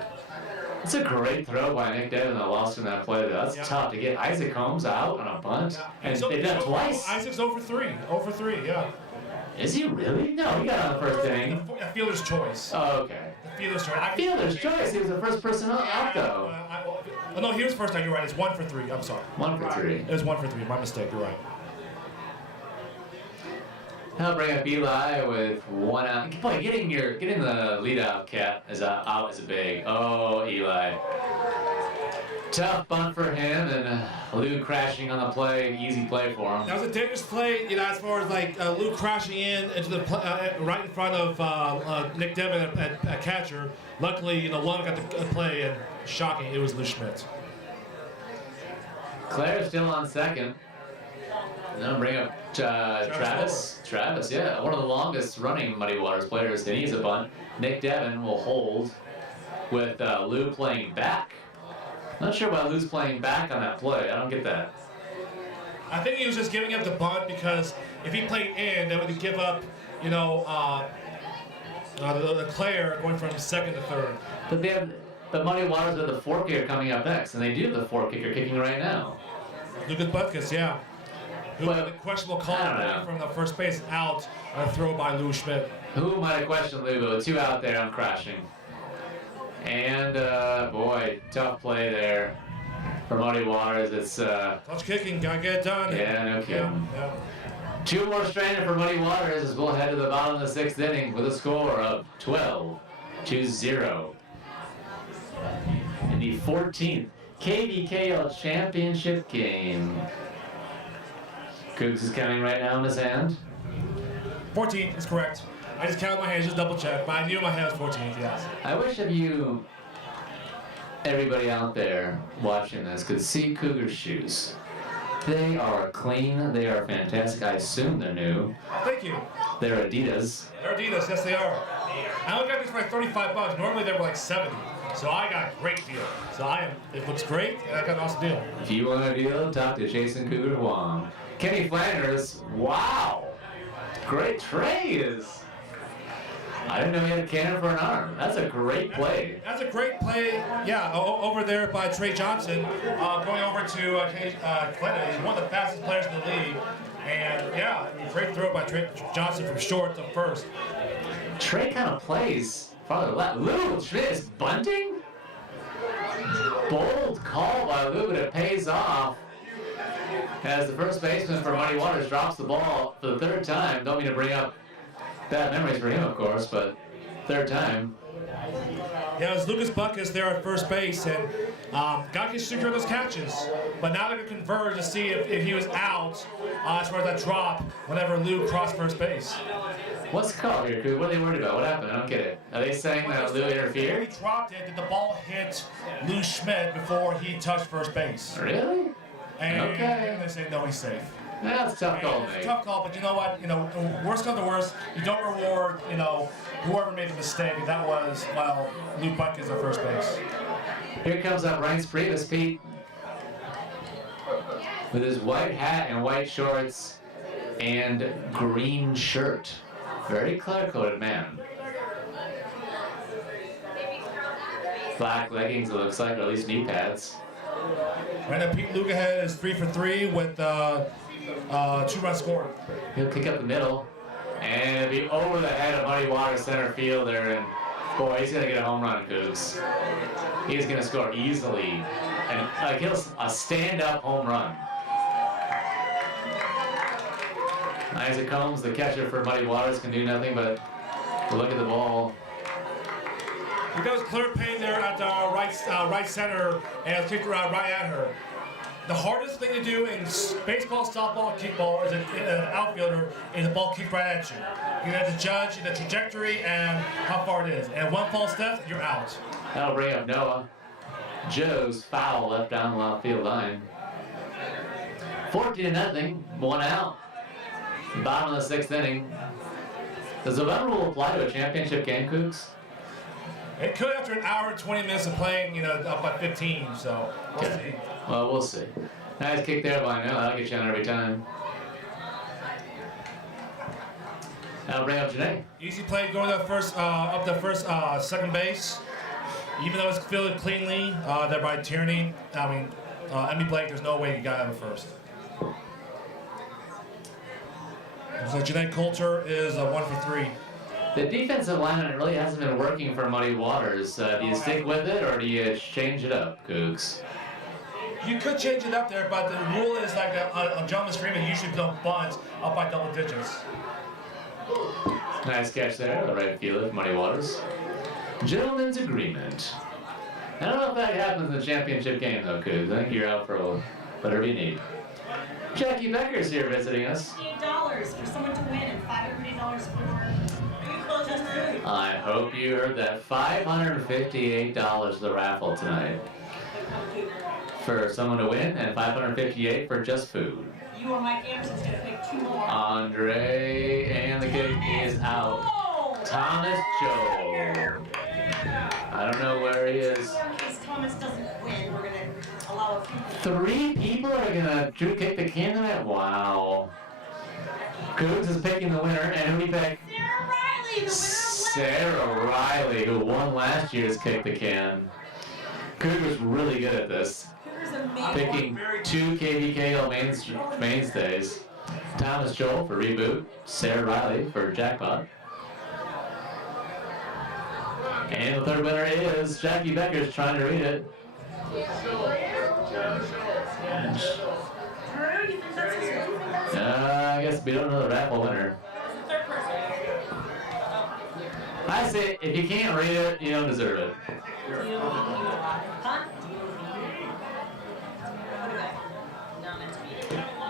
It's a great throw by Nick Devin that lost in that play, though. That's tough to get Isaac Combs out on a bunt. Yeah. And they've done it twice. Isaac's 0 for 3. 0 for 3, yeah. Is he really? No, he got on the first inning. The fielder's choice. Oh, okay. The fielder's choice. Fielder's choice. He was the first person out, though. No, he was first time. You're right. It's 1 for 3. I'm sorry. 1 for 3. It was 1 for 3. My mistake. You're right. I'll bring up Eli with 1 out. Boy, getting the leadoff cat out is a big. Oh, Eli. Tough bunt for him, and Lou crashing on the play. Easy play for him. That was a dangerous play, as far as Lou crashing into the right in front of Nick Devin at catcher. Luckily, Love got the play, and shocking, it was Lou Schmidt. Claire's still on second. And then I'll bring up Travis. Travis, yeah, one of the longest running Muddy Waters players. And he's a bunt. Nick Devin will hold with Lou playing back. Not sure why Lou's playing back on that play. I don't get that. I think he was just giving up the bunt because if he played in, that would give up, the Claire going from second to third. But they have the Muddy Waters with the four kicker coming up next, and they do have the four kicker kicking right now. Lucas Butkus, yeah. Who had a questionable call from the first base out on a throw by Lou Schmidt. Who might have questioned Lou, but with 2 out there, I'm crashing. And, boy, tough play there for Muddy Waters. It's, Touch kicking, gotta get it done. yeah, no kidding. Yeah. 2 more stranded for Muddy Waters as we'll head to the bottom of the 6th inning with a score of 12-0. In the 14th KVKL championship game. Cougs is counting right now in his hand. 14 is correct. I just counted my hands, just double check, but I knew my hand was 14, yes. I wish of you, everybody out there watching this, could see Cougar's shoes. They are clean, they are fantastic. I assume they're new. Thank you. They're Adidas. They're Adidas, yes they are. I only got these for like $35. Normally they were like 70. So I got a great deal. So it looks great, and I got an awesome deal. If you want a deal, talk to Jason Cougar Huang. Kenny Flanders, wow! Great trays! I didn't know he had a cannon for an arm. That's a great play. That's a great play, yeah, over there by Trey Johnson, going over to Clinton. He's one of the fastest players in the league. And yeah, great throw by Trey Johnson from short to first. Trey kind of plays farther left. Lou Schmidt bunting? Bold call by Lou, but it pays off. As the first baseman for Muddy Waters drops the ball for the 3rd time. Don't mean to bring up bad memories for him, of course, but 3rd time. Yeah, it was Lucas Buckus there at first base, and got to secure those catches. But now they're going to converge to see if he was out as far as that drop whenever Lou crossed first base. What's the call here, Coop? What are they worried about? What happened? I don't get it. Are they saying that Lou When interfered? he dropped it, did the ball hit Lou Schmidt before he touched first base? Really? And Okay. they say, no, he's safe. That's a tough call, It's a mate. tough call, but you know what? Worst comes to worst, you don't reward, whoever made the mistake. And that was, Lou Buckus at first base. Here comes up Ryan's Priebus, Pete. With his white hat and white shorts and green shirt. Very clear-coated man. Black leggings, it looks like, or at least knee pads. Right now, Pete Lugahead is 3 for 3 with 2-run score. He'll kick up the middle, and it'll be over the head of Muddy Waters center fielder, and boy, he's gonna get a home run, Cougs. He's gonna score easily, and a stand-up home run. Isaac Combs, the catcher for Muddy Waters, can do nothing but look at the ball. He goes clear pain there at the right center, and kicked right at her. The hardest thing to do in baseball, softball, kickball as an outfielder is the ball kicked right at you. You have to judge the trajectory and how far it is. And one false step, you're out. That'll bring up Noah. Joe's foul left down the left field line. 14-0, 1 out. Bottom of the 6th inning. Does the run rule apply to a championship game, Cougs? It could after an hour and 20 minutes of playing, up by 15, so we'll see. Well, we'll see. Nice kick there by Noah. That'll get you on every time. That'll bring up Janae. Easy play going up the first second base. Even though it's fielded cleanly, there by Tierney. Emmy Blake, there's no way he got out of first. So Janae Coulter is 1 for 3. The defensive lineman really hasn't been working for Muddy Waters. Do you stick with it or do you change it up, Cougs? You could change it up there, but the rule is like a gentleman's agreement. You usually don't bunt up by double digits. Nice catch there, the right fielder from Muddy Waters. Gentleman's agreement. I don't know if that happens in the championship game though, Cougs. I think you're out for whatever you need. Jackie Becker's here visiting us. $58 for someone to win and $550 for just food. I hope you heard that. $558 the raffle tonight for someone to win, and $558 for just food. You or Mike Anderson's going to pick 2 more. Andre, and the kick is out. Thomas Joe. I don't know where he is. In case Thomas doesn't win, we're going to allow a few. 3 people are gonna kick the can tonight? Wow. Cougs is picking the winner, and who do you pick? Sarah Riley, the winner of Sarah Riley, who won last year's Kick the Can. Cougar's really good at this. Cougar's amazing. Picking 2 KVKL mainstays. Thomas Joel for Reboot, Sarah Riley for Jackpot. And the third winner is Jackie Becker's trying to read it. I guess we don't know the raffle winner. I say, if you can't read it, you don't deserve it.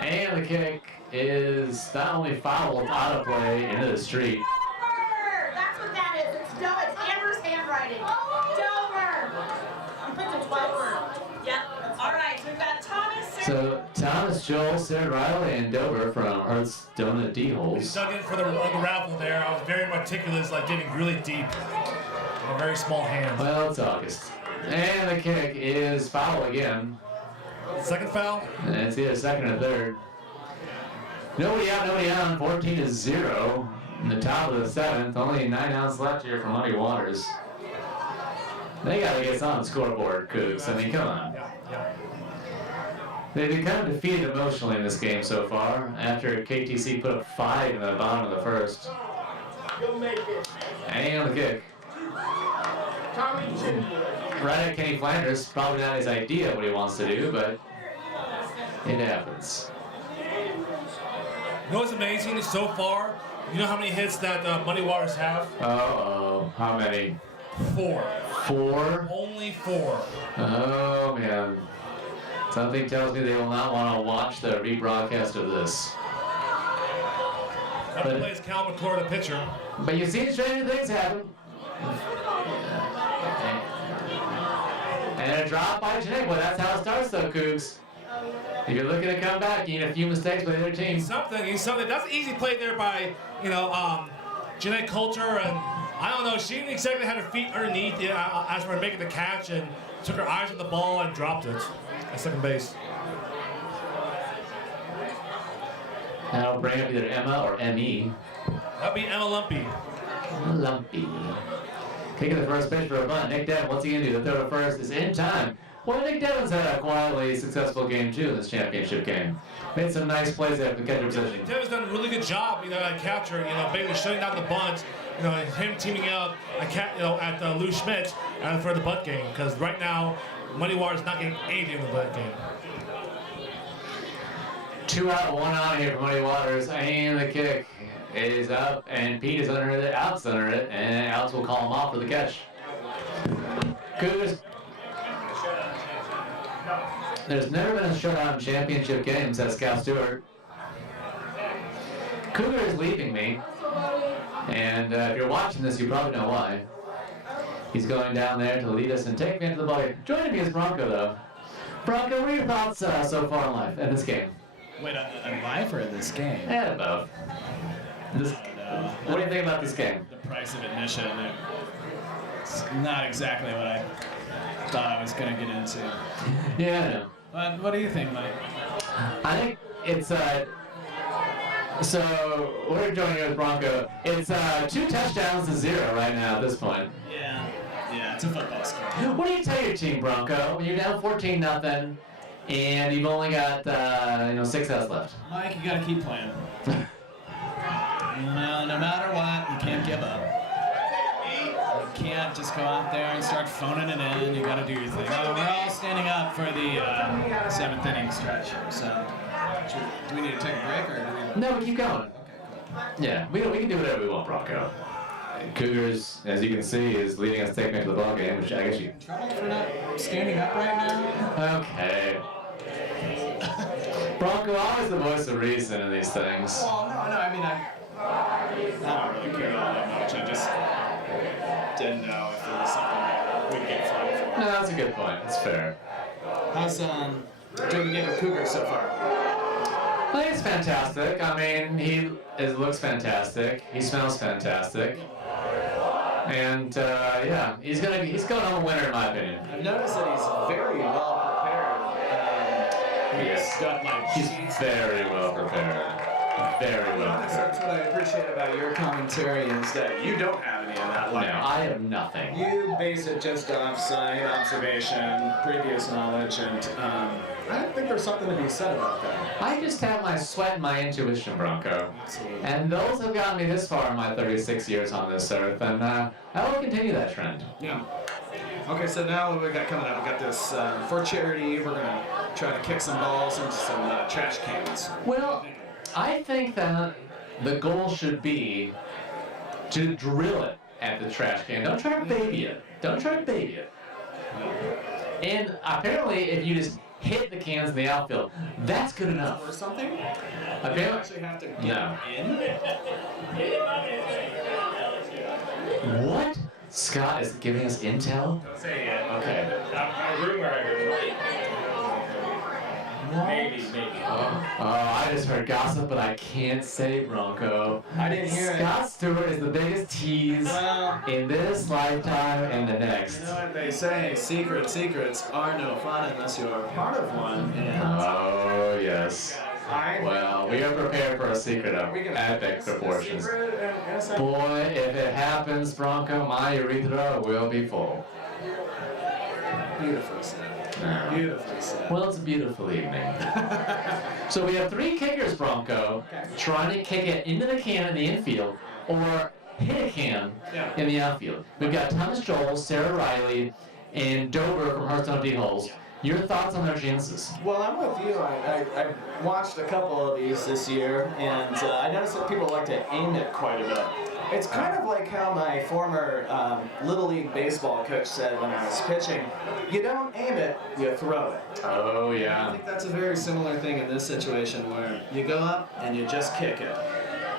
And the kick is not only fouled out of play into the street. Dover! That's what that is. It's Amber's handwriting. Dover! You put the 12 Yep. All right, so we've got Thomas, Sarah. So Thomas, Joel, Sarah Riley, and Dover from Hertz Donut D-Holes. Dug in for the raffle there. I was very meticulous, like digging really deep. A very small hand. Well, it's August. And the kick is foul again. Second foul? And it's either second or third. Nobody out, nobody on. 14-0 in the top of the seventh. Only 9 ounces left here for Muddy Waters. They got to get on the scoreboard, Cougs. I mean, come on. Yeah. They've become defeated emotionally in this game so far, after KTC put up 5 in the bottom of the first. And on the kick. Right at Kenny Flanders, probably not his idea of what he wants to do, but it happens. You know what's amazing so far? You know how many hits that Muddy Waters have? Uh-oh. How many? 4. 4? Only 4. Oh, man. Something tells me they will not want to watch the rebroadcast of this. That plays Cal McClure, the pitcher. But you've seen stranger things happen. And a drop by Janae. Well, that's how it starts, though, Cougs. If you're looking to come back, you need a few mistakes by the other team. He's something. That's an easy play there by, Janae Coulter. And I don't know, she didn't exactly have her feet underneath as we're making the catch and took her eyes on the ball and dropped it at second base. That'll bring up either Emma or M.E. That'll be Emma Lumpy. Lumpy. Kicking the first pitch for a bunt. Nick Devin, what's he going to do? The throw to first is in time. Well, Nick Devin's had a quietly successful game, too, in this championship game. Made some nice plays after the catcher position. Nick Devin's done a really good job, at catcher, basically shutting down the bunt, him teaming up at Lou Schmidt for the bunt game. Because right now, Muddy Waters not getting anything in the bunt game. 2 out, 1 out here for Muddy Waters, and the kick is up, and Pete is under it, Alex under it, and Alex will call him off for the catch. Cougars. There's never been a shutout in championship game, says Cal Stewart. Cougar is leaving me, and if you're watching this, you probably know why. He's going down there to lead us and take me into the ballgame. Joining me is Bronco, though. Bronco, what are your thoughts so far in life, in this game? Wait, on life or in this game? Yeah, both. What do you think about this game? The price of admission, it's not exactly what I thought I was going to get into. Yeah, I know. But what do you think, Mike? I think it's, so we're joining here with Bronco. It's 2 touchdowns to 0 right now at this point. Yeah, it's a football score. What do you tell your team, Bronco, when you're down 14-0 and you've only got 6 outs left? Mike, you got to keep playing. No matter what, you can't give up. You can't just go out there and start phoning it in. You got to do your thing. We're all standing up for the 7th inning stretch. So, do we need to take a break or do we? No, we keep going. Okay, cool. Yeah, we can do whatever we want, Bronco. Cougars, as you can see, is leading us to take me to the ball game, which I guess you. Trouble for not standing up right now? Okay. Bronco, always the voice of reason in these things. Well, no, I mean, I don't really care all that much. I just didn't know if there was something we'd get flagged for. No, that's a good point. It's fair. How's doing the game with Cougar so far? I think it's fantastic. I mean, looks fantastic. He smells fantastic. And yeah, he's going home a winner in my opinion. I've noticed that he's very well prepared. He's very well prepared. Very well prepared. That's what I appreciate about your commentary is that you don't have any of that. No, I have nothing. You base it just off sight, observation, previous knowledge, and I think there's something to be said about that. I just have my sweat and my intuition, Bronco. And those have gotten me this far in my 36 years on this earth, and I will continue that trend. Yeah. Okay, so now what we got coming up? We got this for charity. We're gonna try to kick some balls into some trash cans. Well, I think that the goal should be to drill it at the trash can. Don't try to baby it. Don't try to baby it. And apparently, if you just hit the cans in the outfield, that's good enough. Or something? Apparently, You actually have to get no. in? What? Scott is giving us intel? Don't say it yet. Okay. A rumor I heard. Maybe. I just heard gossip, but I can't say, Bronco. I didn't hear Scott Stewart is the biggest tease Well, in this lifetime and the next. you know what they say, secrets are no fun unless you're part of one. And Oh, yes. Well, we are prepared for a secret of epic proportions. Boy, if it happens, Bronco, my urethra will be full. Beautifully said. Yeah. Beautifully said. Well, it's a beautiful evening. So we have 3 kickers, Bronco, trying to kick it into the can in the infield or hit a can in the outfield. We've got Thomas Joel, Sarah Riley, and Dover from Hearthstone D-Holes. Your thoughts on their chances? Well, I'm with you. I watched a couple of these this year, and I noticed that people like to aim it quite a bit. It's kind of like how my former Little League baseball coach said when I was pitching, you don't aim it, you throw it. Oh, I yeah. think that's a very similar thing in this situation where you go up and you just kick it.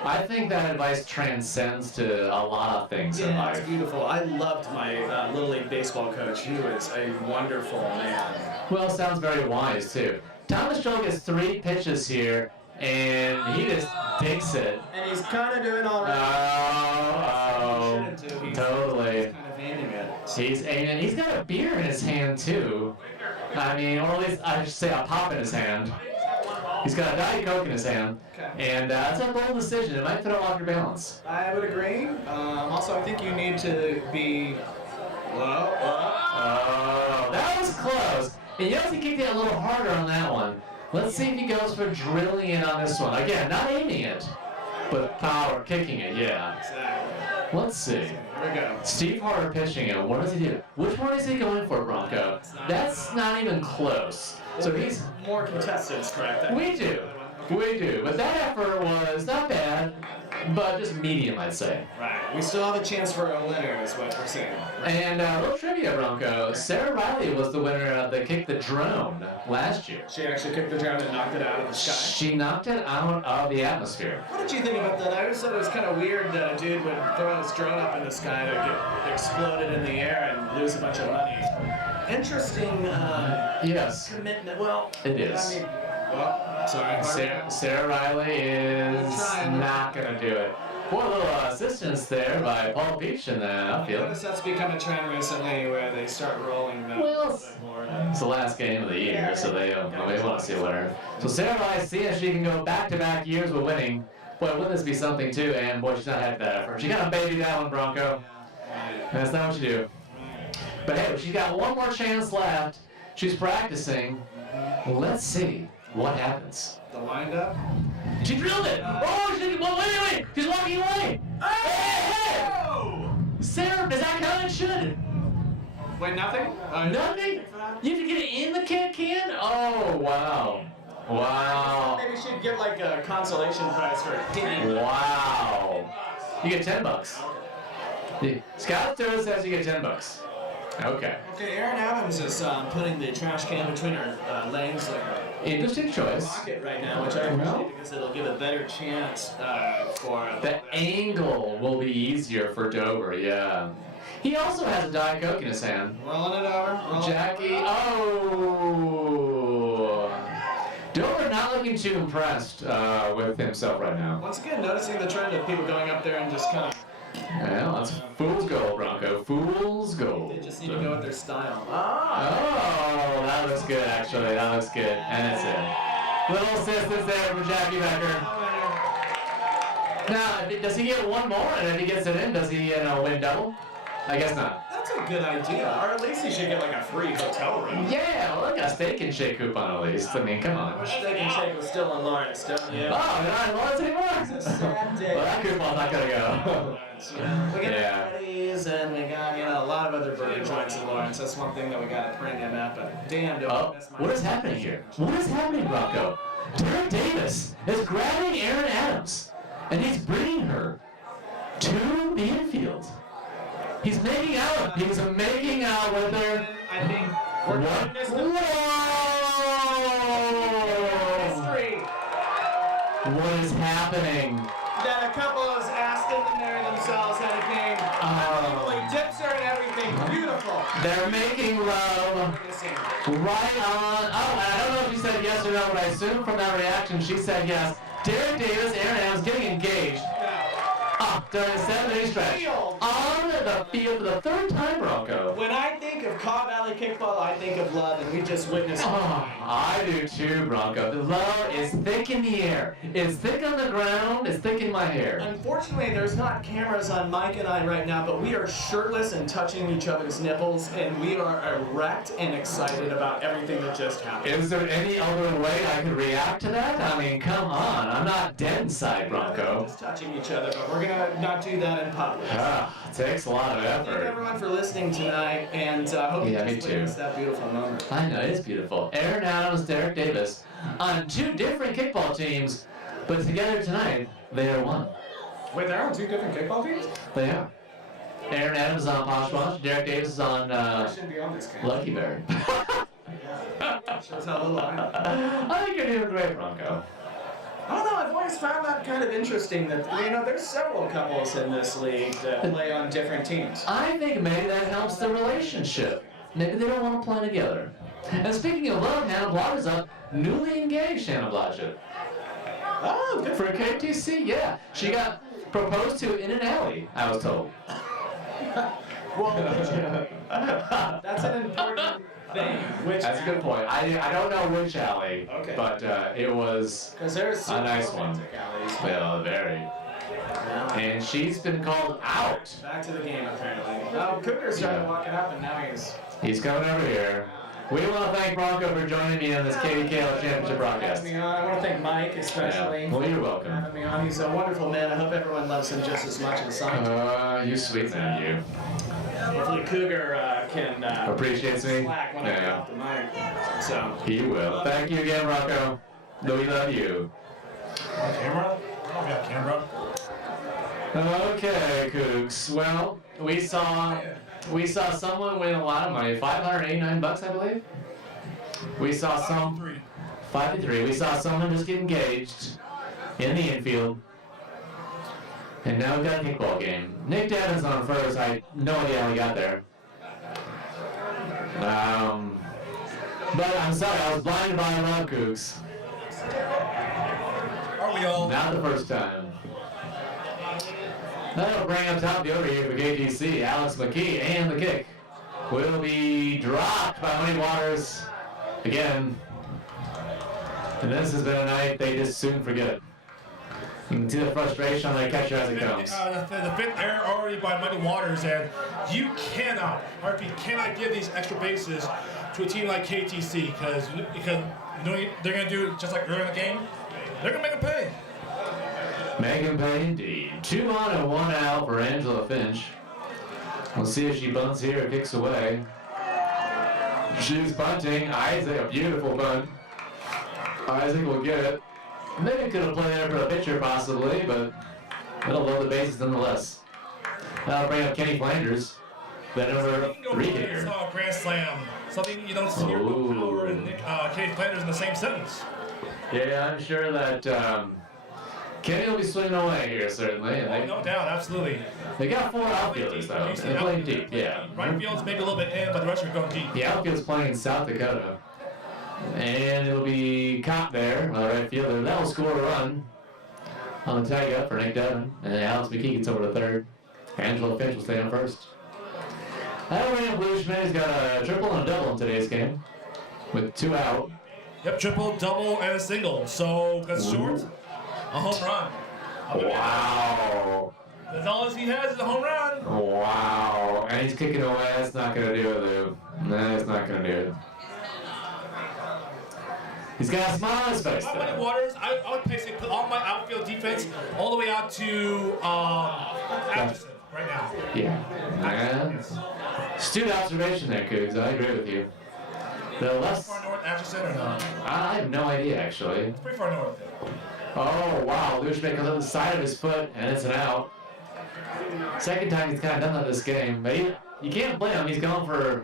I think that advice transcends to a lot of things in Yeah, it's life. beautiful. I loved my Little League baseball coach. He was a wonderful man. Well, sounds very wise, too. Thomas Joel gets 3 pitches here, and he just takes it. And he's kind of doing all right. Oh, He's totally. kind of aiming it. He's aiming. He's got a beer in his hand, too. I mean, or at least I should say a pop in his hand. He's got a Diet Coke in his hand, and that's a bold decision. It might throw off your balance. I would agree. Also, I think you need to be low. Oh, that was close. And you also kicked it a little harder on that one. Let's see if he goes for drilling it on this one. Again, not aiming it, but power, kicking it, yeah. Exactly. Let's see. Here we go. Steve Harder pitching it. What does he do? Which one is he going for, Bronco? That's not even close. So he's... More contestants, correct? We do. We do. But that effort was not bad, but just medium, I'd say. Right. We still have a chance for a winner, is what we're saying. And a little trivia, Bronco. Sarah Riley was the winner of the Kick the Drone last year. She actually kicked the drone and knocked it out of the sky. She knocked it out of the atmosphere. What did you think about that? I always thought it was kind of weird that a dude would throw his drone up in the sky to get exploded in the air and lose a bunch of money. Interesting Yes, commitment. Well, it is. I mean, well, sorry. Sarah Riley is not going to do it. Boy, a little assistance there by Paul Beach in the I outfield. noticed that's become a trend recently where they start rolling them Well, a little bit more. It's the last game of the year, so they want to see a winner. So Sarah Riley, seeing if she can go back-to-back years with winning. Boy, wouldn't this be something, too? And, boy, she's not happy with that effort. She kind of babied that one, Bronco. That's not what you do. But, hey, she's got one more chance left. She's practicing. Let's see what happens. The windup. She drilled it! Oh, wait! She's walking away! Hey! Sarah, does that count? It should. Wait, nothing? Nothing? You have to get it in the can? Oh, wow. Wow. Maybe she'd get like a consolation prize for hitting. Wow. You get $10. Scott Stewart says you get $10. Okay. Okay, Erin Adams is putting the trash can between her legs like a Interesting choice. rocket right now, which I appreciate because it'll give a better chance for The angle will be easier for Dover, yeah. He also has a Diet Coke in his hand. rolling it over. Jackie, Dover not looking too impressed with himself right now. Once again, noticing the trend of people going up there and just kind of, Well, that's fool's gold, Bronco. Fool's gold. they just need to go with their style. Oh, that looks good, actually. That looks good. And it's in. Little assistance there from Jackie Becker. Now, does he get one more? And if he gets it in, does he win double? I guess not. That's That's a good idea. Or at least you should get like a free hotel room. Yeah, well, I got a steak and shake coupon at least. I mean, come I on. wish Steak and Shake was still in Lawrence, don't you? Oh, they're not in Lawrence anymore? It's a sad day. Well, that coupon's not gonna go. We got Yeah. Freddy's and we got, a lot of other burger joints in Lawrence. That's one thing that we got to bring him at, but damn, don't Oh, miss my... what is happening here? What is happening, Bronco? Derek Davis is grabbing Aaron Adams, and he's bringing her to the infield. He's making out. He's making out with her. I think we're What? doing this history. What is happening? That a couple is asked them to marry themselves at a game. Unbelievably dips her and everything. Beautiful. They're making love right on. Oh, and I don't know if she said yes or no, but I assume from that reaction she said yes. Derek Davis, Aaron Adams getting engaged. During a 7-day stretch. On the field for the third time, Bronco. When I think of Cobb Valley kickball, I think of love, and we just witnessed it. I do too, Bronco. The love is thick in the air. It's thick on the ground. It's thick in my hair. Unfortunately, there's not cameras on Mike and I right now, but we are shirtless and touching each other's nipples, and we are erect and excited about everything that just happened. Is there any other way I could react to that? I mean, come on. I'm not dead inside, Bronco. Just touching each other, but we're gonna not do that in public. It takes a lot of Thank effort. everyone for listening tonight, and hope you Yeah, me just too. witnessed that beautiful moment. I know, it is beautiful. Aaron Adams, Derek Davis on two different kickball teams, but together tonight, they are one. Wait, they're on two different kickball teams? They are. Aaron Adams is on Posh Bunch, Derek Davis is on I shouldn't be on this game. Lucky Bear. Shows how little I know. I think you're doing great, Bronco. I don't know, I've always found that kind of interesting that, there's several couples in this league that play on different teams. I think maybe that helps the relationship. Maybe they don't want to play together. And speaking of love, Hannah Blott is up, newly engaged Hannah Blodgett. Oh, good For KTC, yeah. She got proposed to in an alley, I was told. Well, that's an important thing. Which That's a good point. I don't know which alley, Okay. but it was Because there's a nice one. romantic alleys. Well, very. Yeah. And she's been called out. Back to the game, apparently. Oh, Cougar started Yeah. walking up, and now He's coming over here. We want to thank Bronco for joining me on this KVKL Championship broadcast. having me on. I want to thank Mike especially. Yeah. Well, you're welcome. for having me on. He's a wonderful man. I hope everyone loves him just as much as I do. You sweet man, you. Hopefully Cougar can Appreciates me. slack when I get Yeah. off the mic. So. He will. Thank you again, Bronco. We love you. Camera? I don't got camera. Okay, Cougs. Well, we saw someone win a lot of money, $589, I believe. We saw some 5-3. We saw someone just get engaged in the infield, and now we've got a kickball game. Nick Devon's on first. I had no idea how he got there. But I'm sorry, I was blinded by love, Cougs. Are we all? Not the first time. That'll bring up top the over here for KTC. Alex McKee, and the kick will be dropped by Money Waters again. And this has been a night they just soon forget. You can see the frustration on their catcher as it comes. The fifth error already by Muddy Waters, and you cannot, RP cannot give these extra bases to a team like KTC because they're going to do it just like earlier in the game. They're going to make them pay. Make him pay indeed. 2 on and 1 out for Angela Finch. We'll see if she bunts here or kicks away. She's bunting. Isaac, a beautiful bunt. Isaac will get it. Maybe could have played there for a pitcher possibly, but it'll load the bases nonetheless. That'll bring up Kenny Flanders, the number 3 hitter. Saw a grand slam. Something you don't see here with Power and Kenny Flanders in the same sentence. Yeah, I'm sure that Kenny will be swinging away here, certainly. And No doubt, absolutely. they got 4 outfielders, though. They're playing deep, yeah. Right field's maybe a little bit in, but the rest are going deep. The outfield's playing in South Dakota. And it'll be Kopp there, the right fielder. That'll score a run on the tag up for Nick Devon. And Alex McKee gets over to third. Angela Finch will stay on first. That'll bring up Blue Schmidt. He's got a triple and a double in today's game with 2 out. Yep, triple, double, and a single. So, that's short. A home run. Wow. As all as he has is a home run. Wow. And he's kicking away. That's not going to do it, Lou. No, that's not going to do it. He's got a smile on his face, How though. many Waters? I would basically put all my outfield defense all the way out to Atchison right now. Yeah. Astute observation there, Cougs. I agree with you. The less... Far north, Atchison or no? I have no idea, actually. It's pretty far north. Oh, wow. Lou Schmidt comes up the side of his foot, and it's an out. Second time he's kind of done that this game, but you can't blame him. He's going for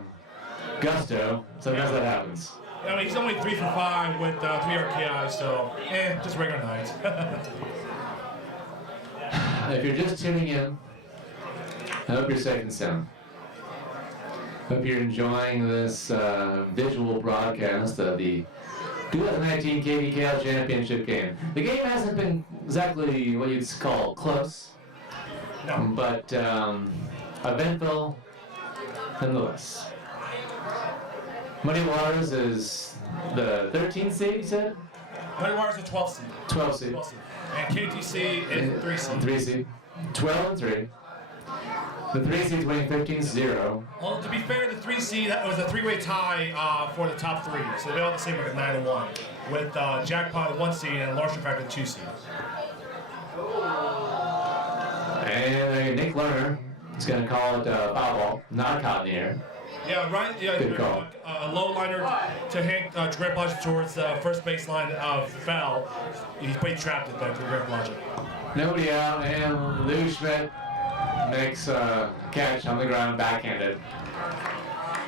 gusto. Sometimes that happens. I mean, he's only 3 for 5 with 3 RKIs, so just regular night. If you're just tuning in, I hope you're safe and sound. Hope you're enjoying this visual broadcast of the 2019 KVKL Championship game. The game hasn't been exactly what you'd call close, No. but eventful nonetheless. Muddy Waters is the 13th seed, you said? Muddy Waters is the 12th seed. 12 seed. 12th seed. And KTC is the 3 seed. 3 seed. 12 and 3. The 3 seed's winning 15-0. Well, to be fair, the 3 seed was a 3-way tie for the top 3, so they all the same like 9-1, with Jackpot at 1 seed and Larson Factor at 2 seed. And Nick Lerner is going to call it a foul ball, not caught in the air. Yeah, right. Yeah, Good call. A low liner to hang Grant Blodgett towards the first baseline of foul. He's played trapped at that for Grant Blodgett. Nobody out, and Lou Schmidt makes a catch on the ground backhanded.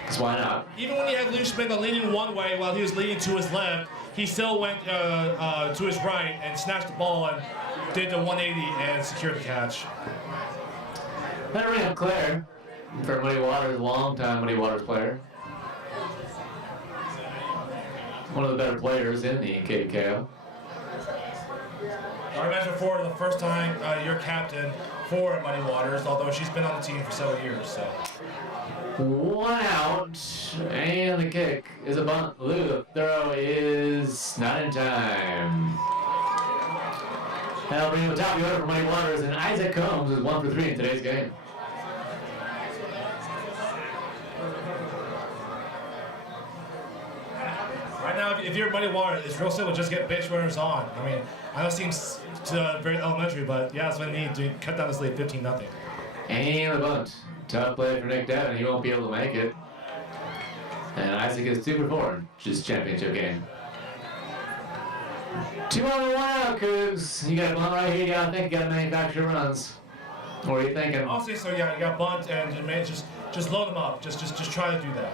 Because why not? Even when he had Lou Schmidt leaning one way while he was leaning to his left, he still went to his right and snatched the ball and did the 180 and secured the catch. Better bring up Claire for Muddy Waters, long-time Muddy Waters player. One of the better players in the KVKL. I mentioned before, the first time you're captain for Muddy Waters, although she's been on the team for several years. So. 1 out, and the kick is a bunt. Lou, the throw is not in time. That'll bring him the top of the order for Muddy Waters, and Isaac Combs is 1 for 3 in today's game. Right now, if you're Muddy Waters, it's real simple. Just get base runners on. I mean, I know it seems very elementary, but yeah, it's what they need to cut down this lead 15-0. And the bunt. Tough play for Nick Devin. He won't be able to make it. And Isaac is 2 for 4 in his championship game. 2 on and 1 out, Cougs. You got a bunt right here. You gotta think you gotta manufacture runs. What are you thinking? I'll say so. Yeah, you got bunt and just load them up. Just try to do that.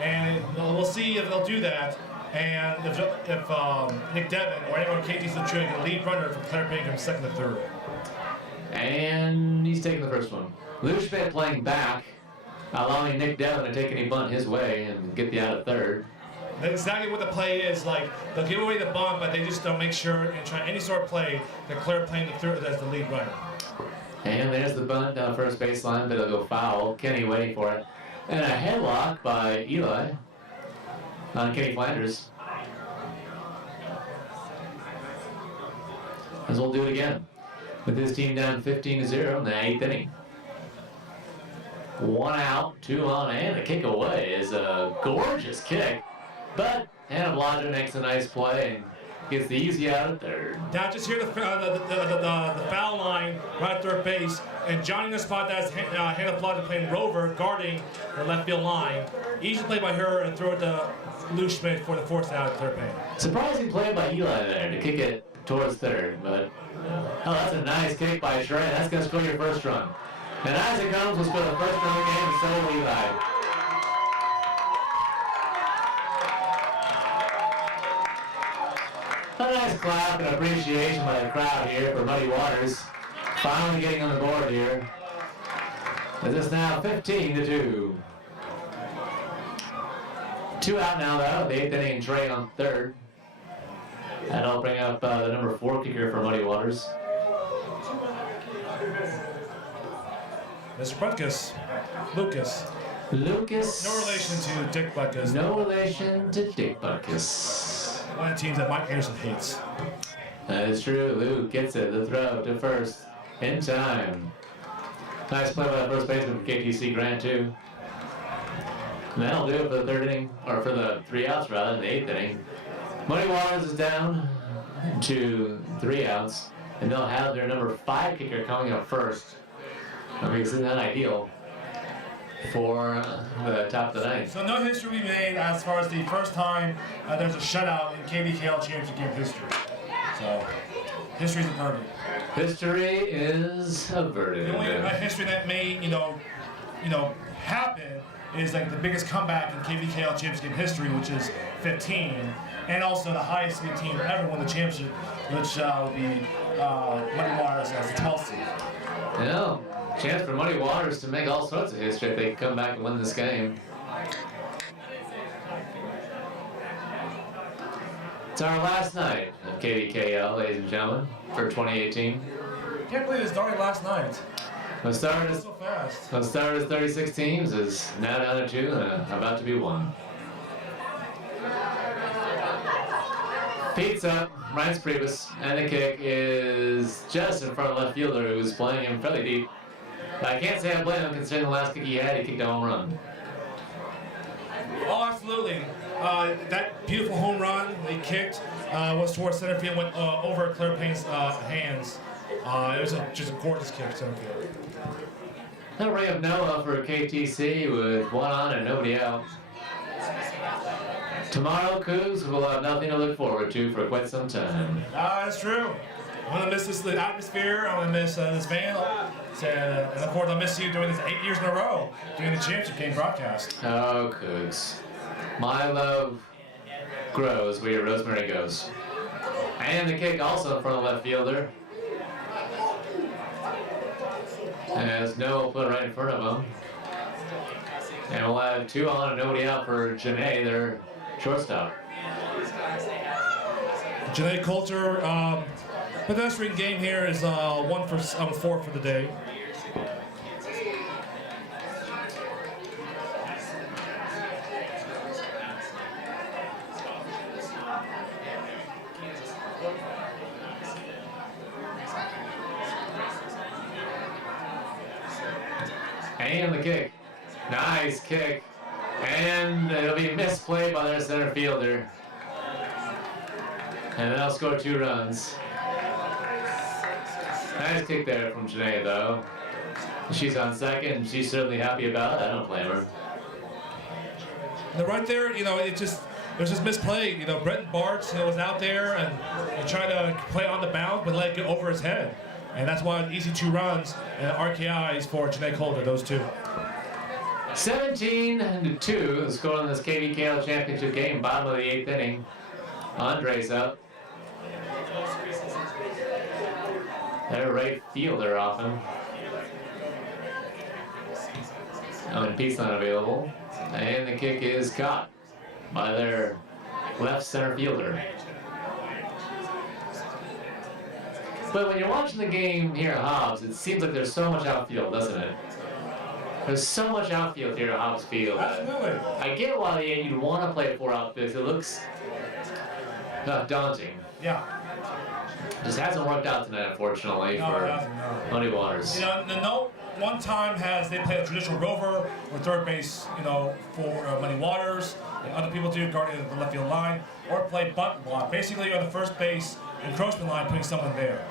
And we'll see if they'll do that. And if Nick Devin or anyone KT's the trigger, the lead runner from Claire Pinkham, second to third. And he's taking the first one. Lou Schmidt playing back, allowing Nick Devin to take any bunt his way and get the out at third. That's exactly what the play is. Like, they'll give away the bunt, but they just don't make sure and try any sort of play that Claire playing the third as the lead runner. And there's the bunt down first baseline, but it'll go foul. Kenny waiting for it. And a headlock by Eli on Kenny Flanders. As we'll do it again, with his team down 15-0 in the 8th inning. 1 out, 2 on, and a kick away is a gorgeous kick. But Hannah Blodgett makes a nice play and gets the easy out at third. Now just hear the foul line right at third base, and Johnny in the spot that's Hannah Blodgett playing Rover, guarding the left field line. Easy play by her and throw it to Lou Schmidt for the 4th out at third base. Surprising play by Eli there to kick it towards third, but oh, that's a nice kick by Shrey. That's going to score your first run. And Isaac Combs will score the first run of the game, and so will Eli. A nice clap and appreciation by the crowd here for Muddy Waters. Finally getting on the board here. As it's now 15-2. 2 out now, though. The 8th inning, Trey on third. And I'll bring up the number 4 kicker for Muddy Waters. Mr. Butkus, Lucas. Lucas. No relation to Dick Butkus. No relation to Dick Butkus. One of the teams that Mike Anderson hates. That is true. Luke gets it. The throw to first. in time. Nice play by that first baseman for KTC Grant, too. And that'll do it for the third inning, or for the 3 outs rather, in the 8th inning. Muddy Waters is down to 3 outs, and they'll have their number 5 kicker coming up first. I mean, isn't that ideal for the top of the 9th? So no history we made as far as the first time there's a shutout in KVKL championship game history. So history's averted. History is averted. The only history that may, happen is like the biggest comeback in KVKL championship game history, which is 15, and also the highest seed team ever won the championship, which will be Muddy Waters as the 12th seed. Yeah, chance for Muddy Waters to make all sorts of history if they come back and win this game. It's our last night of KVKL, ladies and gentlemen, for 2018. Can't believe it started last night. The start is So fast. the start is 36 teams is now down to 2 and about to be 1. Pete's up, Ryan's Priebus, and the kick is just in front of left fielder who's playing him fairly deep. But I can't say I blame him considering the last kick he had, he kicked a home run. Oh, absolutely. That beautiful home run they kicked was towards center field, went over Claire Payne's hands. It was just a gorgeous kick, center field. No ray of Noah for KTC with 1 on and nobody out. Tomorrow, Cougs will have nothing to look forward to for quite some time. That's true. I'm going to miss this atmosphere. I'm going to miss this van. And of course, I'll miss you doing this 8 years in a row, doing the championship game broadcast. Oh, Cougs. My love grows where your rosemary goes. And the kick also in front of left fielder. As Noah will put it right in front of him. And we'll have 2 on and nobody out for Janae, their shortstop. Janae Coulter, pedestrian game here is 1 for 4 for the day. And the kick. Nice kick. And it'll be misplayed by their center fielder. And they'll score 2 runs. Nice kick there from Janae, though. She's on second. She's certainly happy about it. I don't blame her. And right there, it was just misplay. Brett Bartz was out there and tried to play on the bounce, but let it get over his head. And that's why easy 2 runs and RKIs for Janae Coulter, those 2. 17-2 the score in this KVKL championship game, bottom of the 8th inning. Andre's up. Their right fielder often. Oh, and Pete's not available. And the kick is caught by their left center fielder. But when you're watching the game here at Hobbs, it seems like there's so much outfield, doesn't it? There's so much outfield here at Hobbs Field. Absolutely. I get why you'd want to play 4 outfields. It looks daunting. Yeah. Just hasn't worked out tonight, unfortunately, for Muddy Waters. One time they played a traditional rover or third base, for Muddy Waters. And other people do guarding the left field line, or play bunt block. Basically, you're on the first base encroachment line, putting someone there.